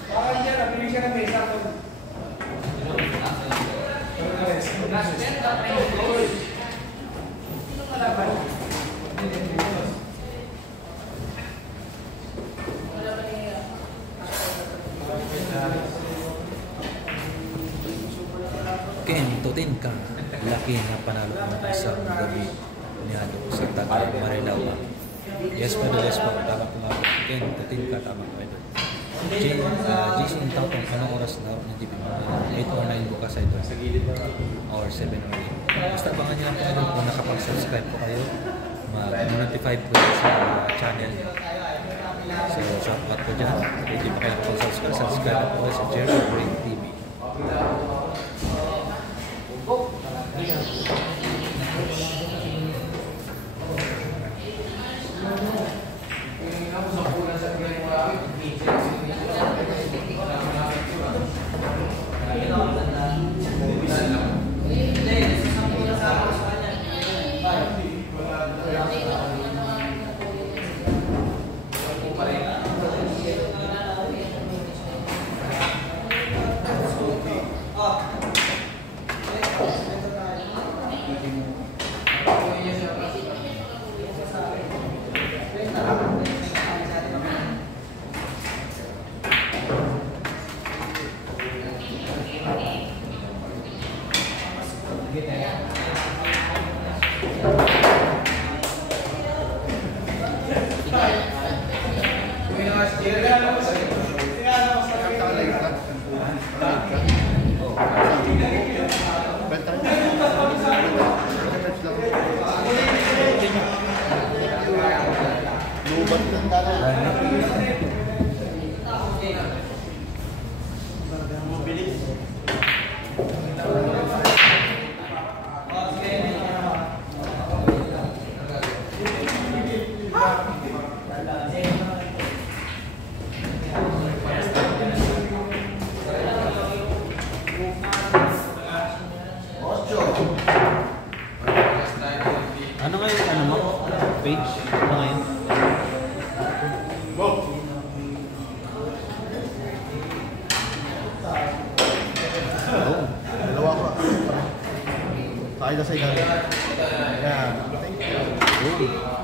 Ken, tutin ka. Laki na panalo mo na isang gabi niya sa Tagal Marilao. Yes pa, yes pa. Tama po nga. Ken, tutin ka. Tama po ito. Jason Tautong, anong oras laro ng GP? 8 or 9 bukas idol. Or 7 or 8. Basta abangan nyo lang po idol kung nakapag-subscribe po kayo. Mag-notify po sa channel nyo. So, shoutout po dyan. Kung hindi pa kayo nakapag-subscribe, subscribe po sa Jerry Brain TV. Ano ngayon, ano mo? Page? Ano ngayon? Dalawa ko. Sakay na sa ilalim. Yan. Thank you.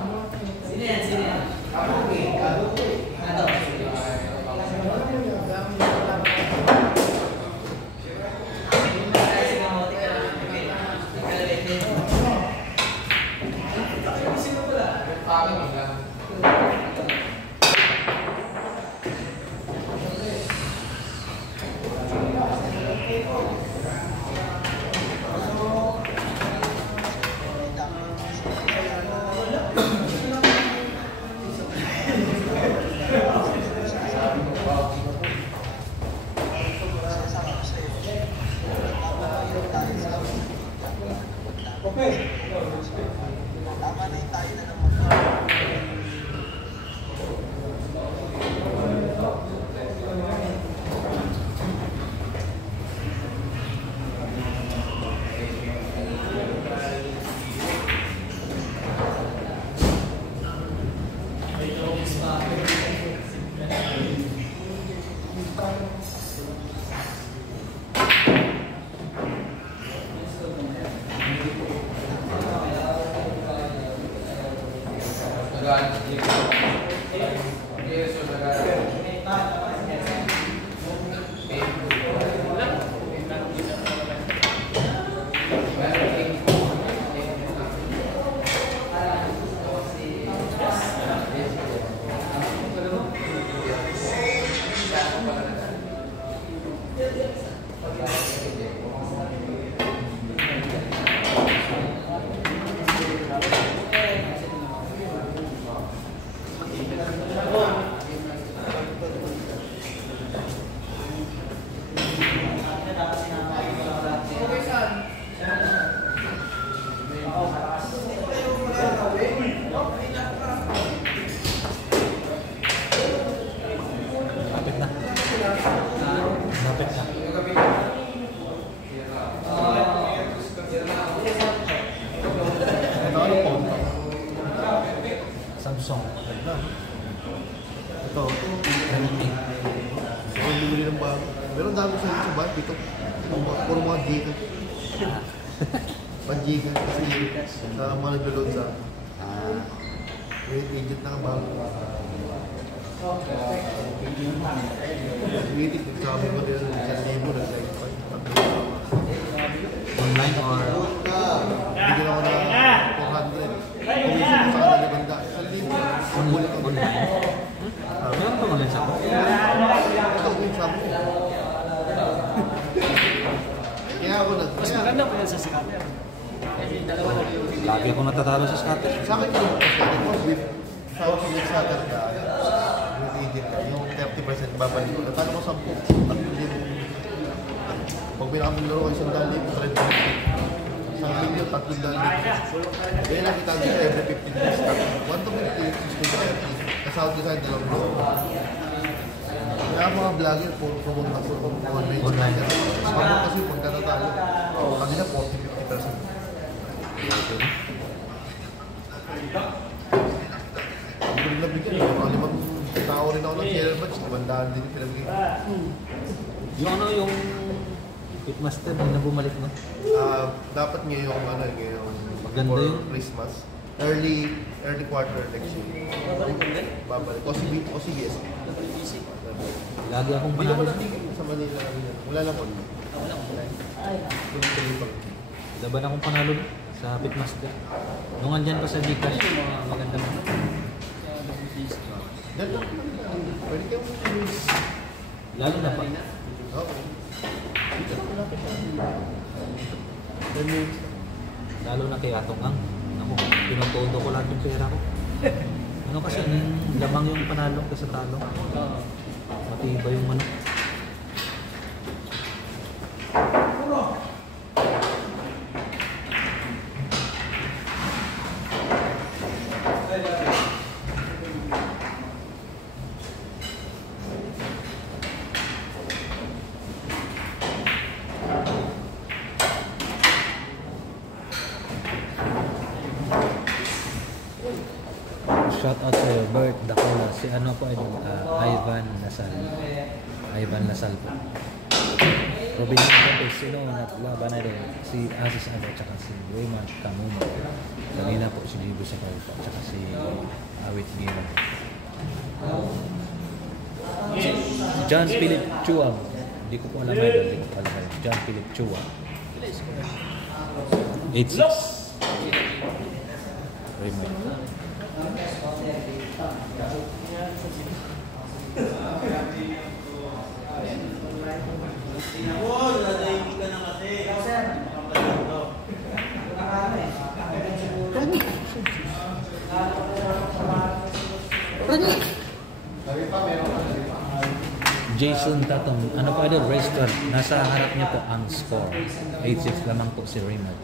Samsung. Ito. Ito bumili ng bago. Meron dami sa bahay. Ito. Puro mga giga. Pag-giga. Kasi sa mga naglo-load sa agent na bago. Waiting. Sabi ko din sa libo na Online or bigyan ako na 400. Commission sa kanila banda. Sa libo. online? Meron pa online sa ako? Lagi ako natatalo sa scatter. Sa akin yung percentage mo, with sa ka, with agent ka, yung 30% babalik ko. Natalo ko 10. Pag pinakamilaro ko isang dalit, 30. Isang milyon, 3 dalit. Kaya nakita ko siya every 15 days. 1 to 50, 6 to 30. Kasawad ko sa dalawang laro. Kaya mga vlogger, puro promote na puro online. Promote kasi pagkatatalo. Kanina 40-50%. Hindi ko nabigyan. Mga 5 tao rin ako ng share batch. 200 din yung pinabigyan. Yung ano yung Pitmaster na bumalik na. Dapat ngayong Maganda before yun. Christmas. Early quarter next year. Babalik. O si BS. Lagi akong Hindi ko panalo. lang sa Manila. Wala lang online. Tuloy-tuloy pa. Laban akong panalo sa Pitmaster. Nung andyan pa sa Gcash, maganda mo. Dahil lang. Pwede kayong use. Lalo na pa. Okay. Lalo na kay Atong Ang. Ako, pinutundo ko lahat yung pera ko. Ano kasi, lamang yung panalo ka sa talo. Matibay yung manok. Shout out to Bert Dacola. Si ano po, Ivan Lasal. Ivan Lasal po. Robin Hernandez, sino naglaban na rin? Si Aziz Ano, tsaka si Raymond Camumo. Kanina po si Jibo Sakal po, tsaka si Awit Mira. John Philip Chua. Hindi ko po alam idol. Hindi ko po alam idol. John Philip Chua. 8-6. Raymond. Jason Tatum, ano pa idol? Restaurant. Nasa harap niya po ang score. 8-6 lamang po si Raymond.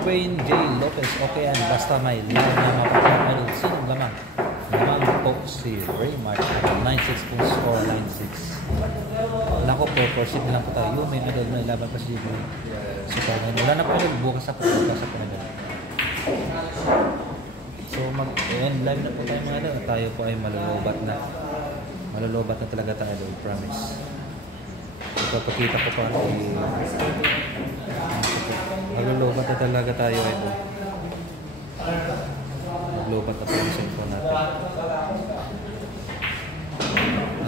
Ruben J. Lopez, okay yan, basta may live na mapapanood. Sino lamang? Lamang po si Raymart. 9-6 po score, 9-6. Wala ko, 4% lang po tayo. May idol na ilaban pa si Jibo. Super na. Wala na po idol, bukas ako idol. So ayan, live na po tayo mga idol. Tayo po ay malulubat na. Malulubat na talaga tayo idol, promise. Ipapakita ko pa maglulubat na talaga tayo idol. Maglubat na tayo sa info natin.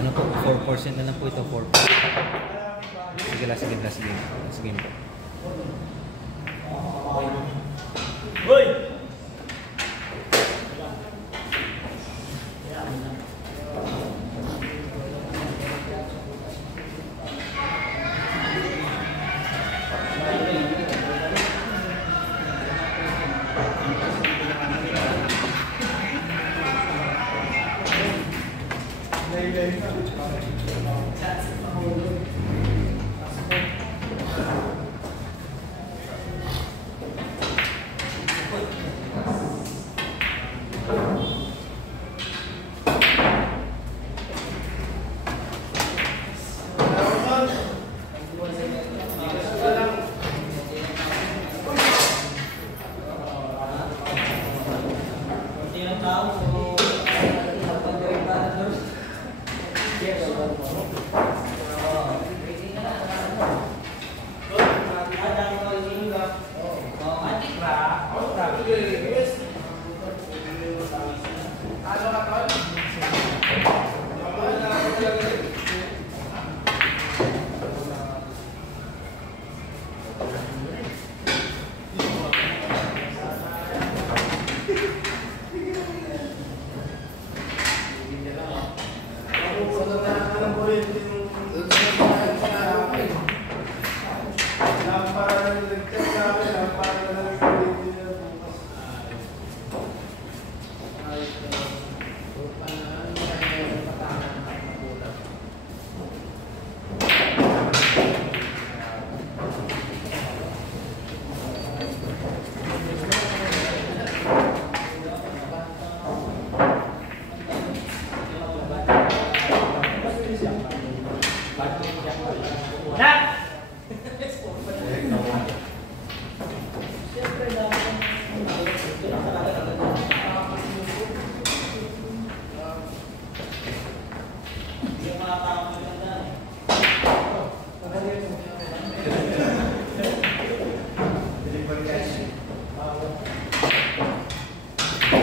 Ano po, 4% na lang po ito, 4%. Sige, last game. Hoy!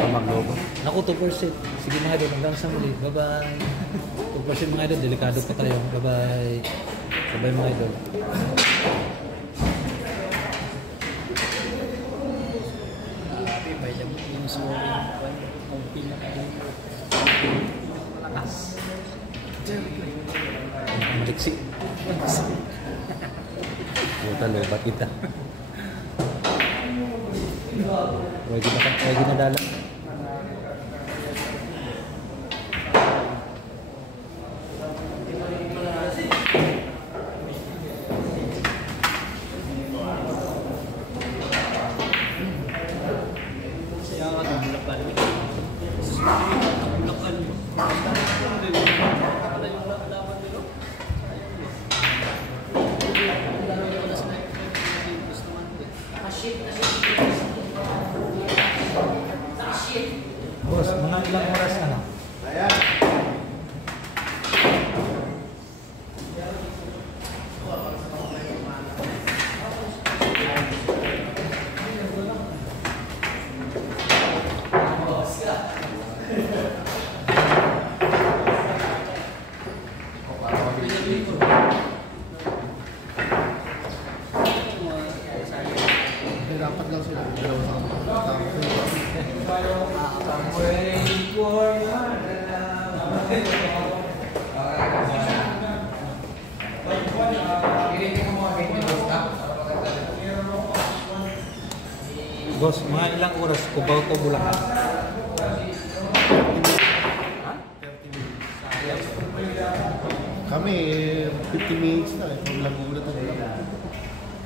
Maglobo. Naku, 2%. Sige mga idol, hanggang sa muli. Bye-bye. 2% mga idol, delikado pa tayo. Bye-bye. Bye-bye mga idol. Maliksi. Puta, lobat kita. Huwag ginadala. Boss, mga ilang oras ka na? Dapat lang sila. Dalawa sa Boss, mga ilang oras Cubao to Bulacan? Kami, 50 minutes na eh. From Laguna to Bulacan.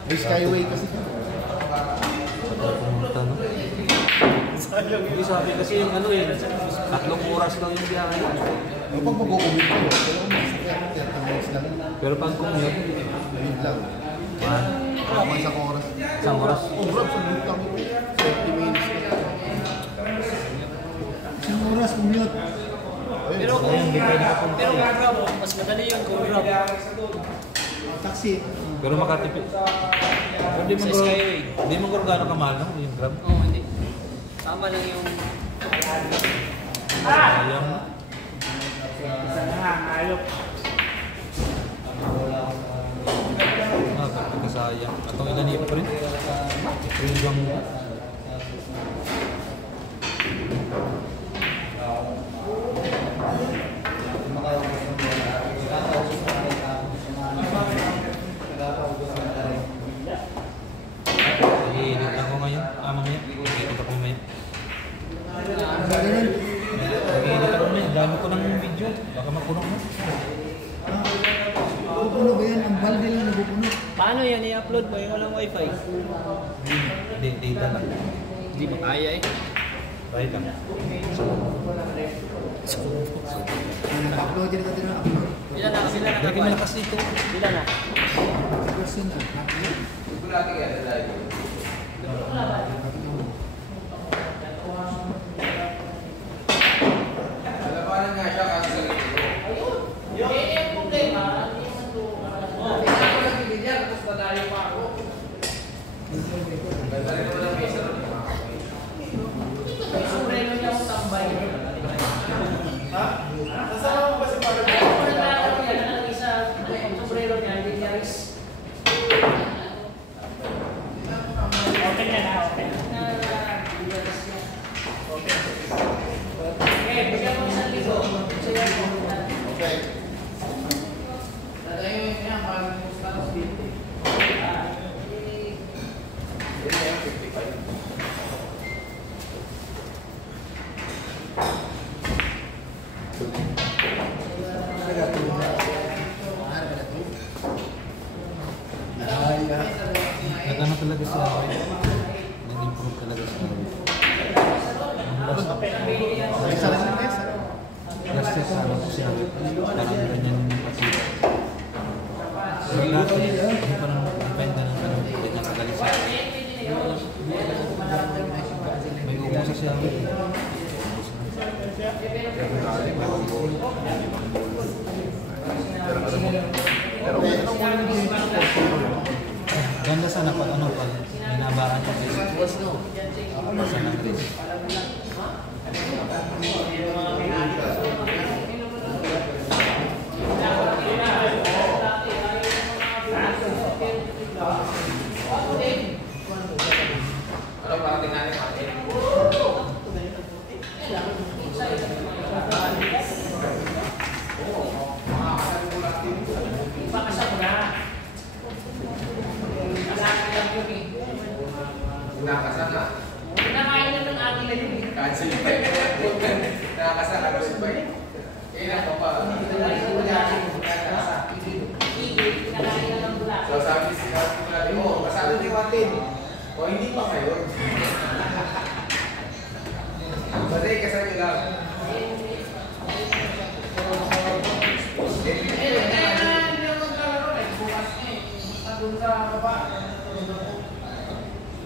May Skyway kasi. Pumunta, no? Hindi sabi kasi yung ano eh, 3 oras lang yung biyahe. Pag mag-commute kayo, dalawang minutes na 30 minutes lang. Pero pag commute, Minute lang. Mga isang oras. isang oras. Oh bro, commute lang. 30 minutes na. Isang oras, commute. Pero kung Grab, mas madali yung kung Grab. Taxi. Pero makatipid. Hindi mo Sa Skyway. hindi mo gano'n kamahal no, yung Grab. Oo, hindi. Tama lang yung... Sayang. Pagkasayang. Atong inanip pa rin. Freedom mo. Edit ako ngayon. Mamaya. Edit ako mamaya. Ganun. Edit ako mamaya. Dami ko ng video. Baka mapuno mo. Pupuno ba yan? Ang balde lang napupuno. Paano yan i-upload mo yung walang wifi? Data lang. Hindi ba kaya eh? Right lang. Nag-upload din natin na upload. Ilan na? Sila na Lagi malakas dito. Ilan na? Person na. Nagano talaga siya. Nag-improve talaga siya. Isa lang yung mesa. Last year, ano ko siya. Parang ganyan pati. Pero dati, hindi pa naman depende ng ganun. Ganyan kagalit siya. May umusa siya. Ganda sana pag ano, pag hinabaan niya. Basta ng Chris. Nakain na ng ating na yun. Cancel pa yun. Nakakasama ko si Bay. Eh, nako pa. So sabi si Kati, oh, kasalo ni Watin. O hindi pa kayo. Baday, kasalo lang.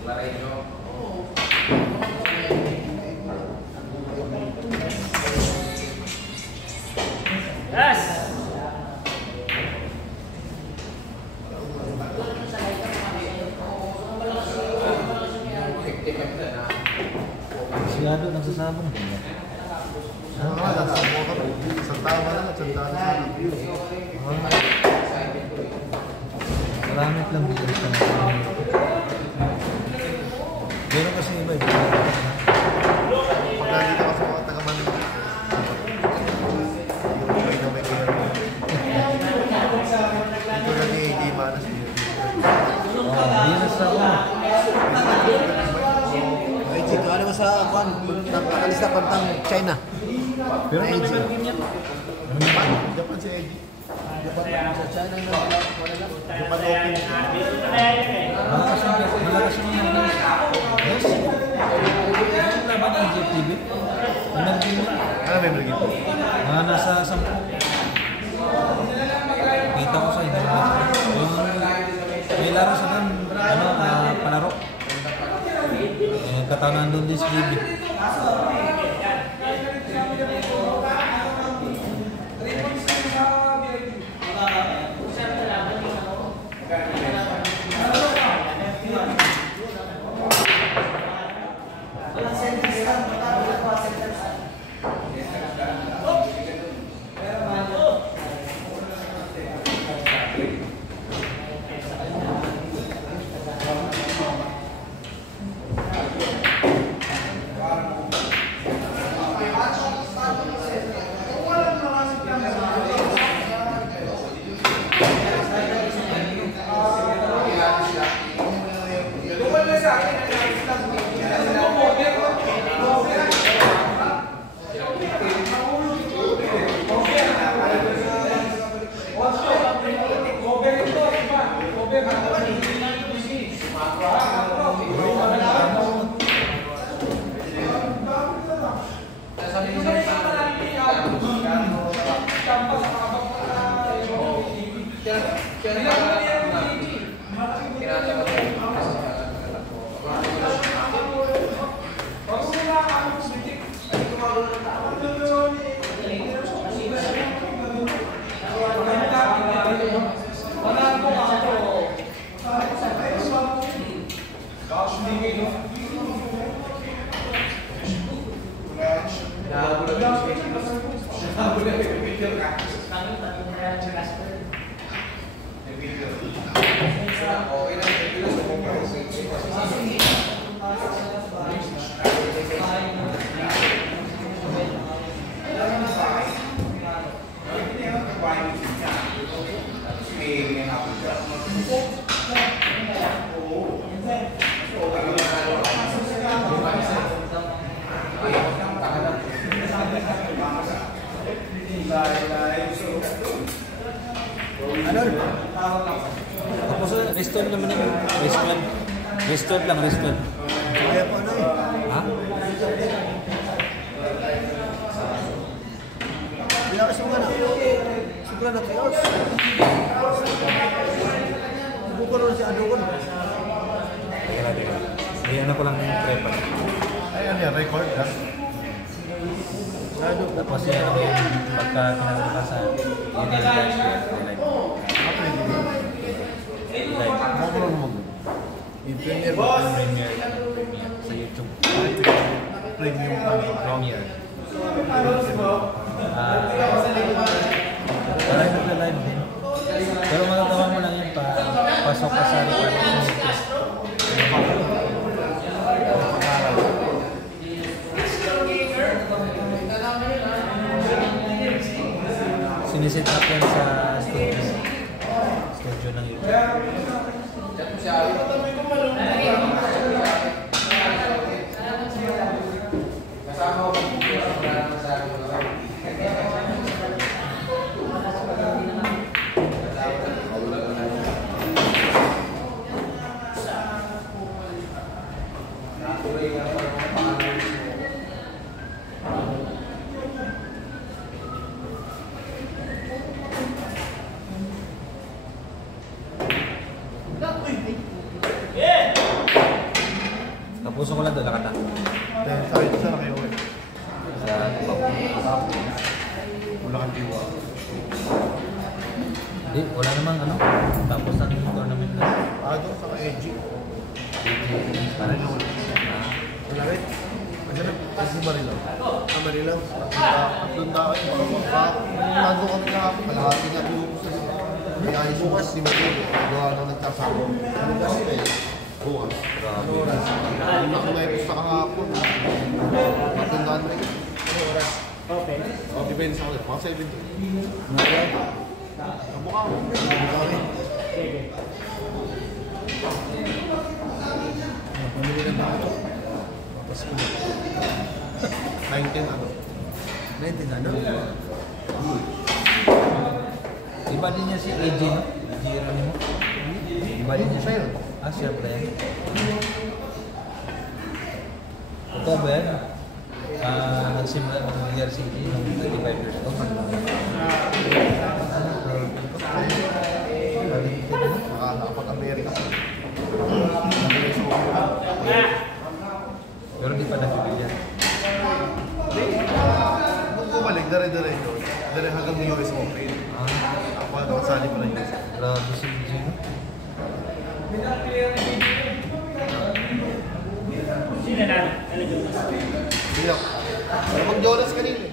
Baray nyo. Yes! Sigado nagsasabong. Isang tama lang at sandaan sana. Marami lang dito sa meron kasi iba iba. Pag nandito ka sa mga taga-Manila, may na may kaya. Ito na ni Hindi Manas dito. Binas ako. Ay, Chito, ano mo sa kwan? Nakalis na pantang China. Pero may game yan. Japan si Eddie. Sa China na wala lang. Japan Open. Malakas yung yes. Yung laban ng GTV. Ano game yan? Ano may mga Nasa 10. Kita ko sa internet. Yung may laro sa doon, ano, palaro. Katawanan doon din si GB. Okay. Restaurant lang, restaurant. Kaya pa na eh. Ha? Bilakas mo nga na. Sobra na 3 hours. Subukan na si Adogon. Hindi, ano ko lang yung prepa. Ayan yan, record ha? Tapos yan ako yung pagka kinalabasan, yun yung like. Ano ko lang naman? Yung premier. Premiere sa YouTube. Premium Premiere. Parang nagla-live din. Pero magagawa mo lang yun pasok ka sa recording sa YouTube. Siniset up yan sa studio ng YouTube. Kapuso ko lang doon, lakata. Sorry, sana kayo eh. Sa Wala kang tiwa. Hindi, wala namang ano. Tapos ng tournament na. Doon, saka edgy. Parang Wala rin. Kasi kasi Marilaw. Marilaw. Doon na kayo, nandun kami kahapon, kalahati nga yung may ayos bukas ni Mateo. Gawa na nagkasama. Bukas bukas. Hindi na kumaipos sa kahapon. Matandaan mo yun. Okay. Depende sa ulit. Mga 70. Kamukha mo. Sige. Pamili na ba ito? 19 ano? 19 ano? iba din niya si AJ, no? AJ Geronimo. Iba din niya siya. Siya pa yan. Ito ba yan? Nagsimula mag-year si AJ nung 35 years old. Nakapag-Amerika. Pero di pa na-figure yan. Kung bumalik, dire-diretso. Dire hanggang US Open. Ako nakasali pa na US. Grabe si AJ, no? Sino na? Ano dyan? Hindi ako. Pero mag-Jonas kanina eh.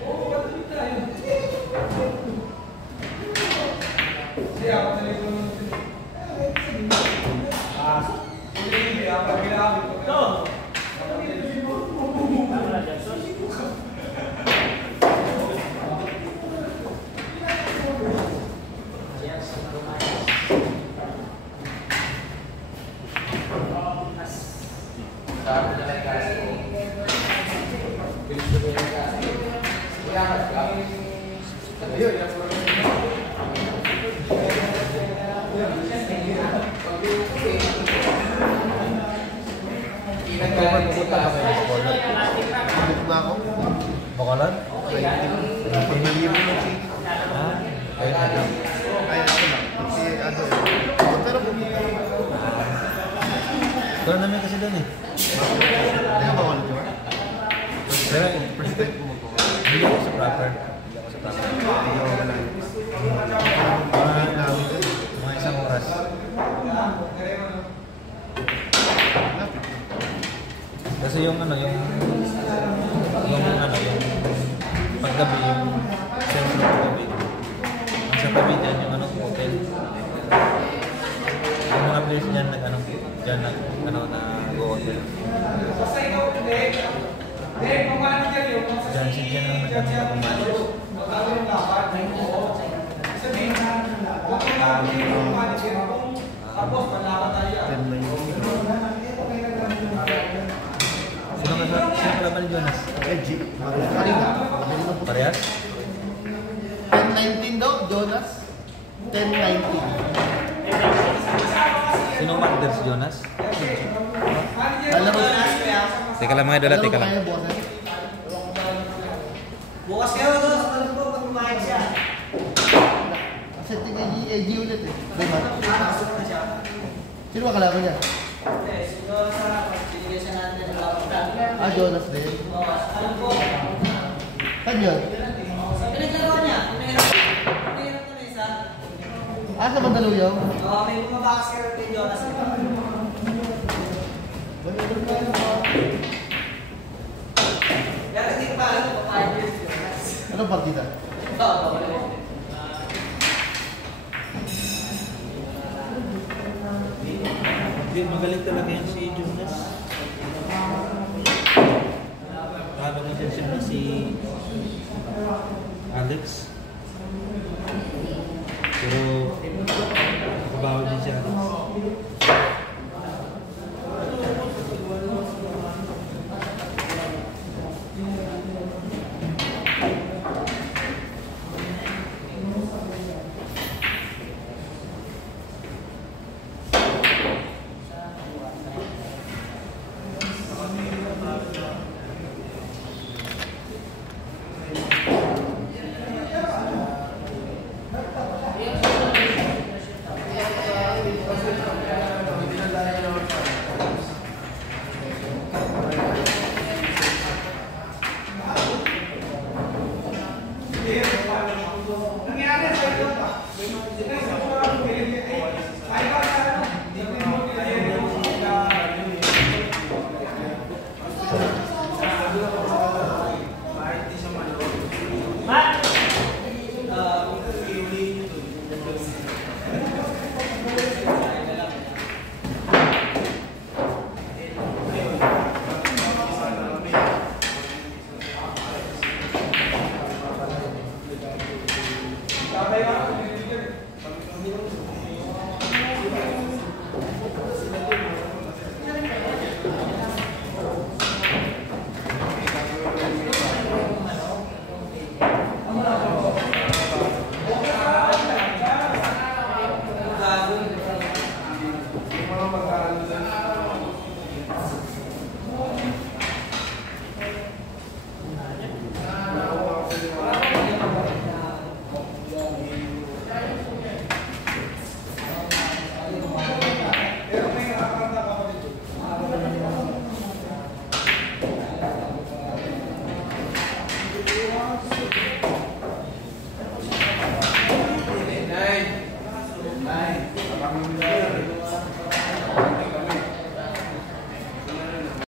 Pupunta ka kayo sa Bacolod. Pupunta na ako. Bacolod? Pag naliro ng city. Ayun na lang. Ay, ako lang. Si ano eh. Pero pumunta. Tournament kasi doon eh. Hindi ka bawal di ba? Pero First time ko mag-Bacolod. hindi ako sa proper. Hindi ako sa proper. Hindi ako malayo. Mga isang oras. Kasi yung ano, yung paggabi, yung sentro paggabi. Ang sa tabi dyan, yung ano, hotel. Yung mga place dyan, dyan nag-hotel. Dyan ang nag-manage. Sino ka ba ni Jonas? Edgy. Kanina. Parehas? 10-19 daw, Jonas. 10-19. Si Sino manager si Jonas? Alam mo, Teka lang mga idol, alam mo teka lang. kaya bukas na? Bukas kayo doon sa kalbo pag kumain siya. Kasi tingnan niya AG ulit eh. Di ba? Nakasok na siya. Sino ba kalaban niya? Hindi, siguro sa binigay siya natin ng laban. Jonas din. Ano po? Saan yun? Sa pinaglaro niya. Pinahirap na isa. Sa Mandaluyong? Oo, may bumabakas kayo kay Jonas. Pero hindi ko pa alam kung 5 years Jonas. Anong partida? Oo, Hindi, magaling talaga yan si Jonas. Lalo na din siya si Alex. Pero, nakabawa din si Alex.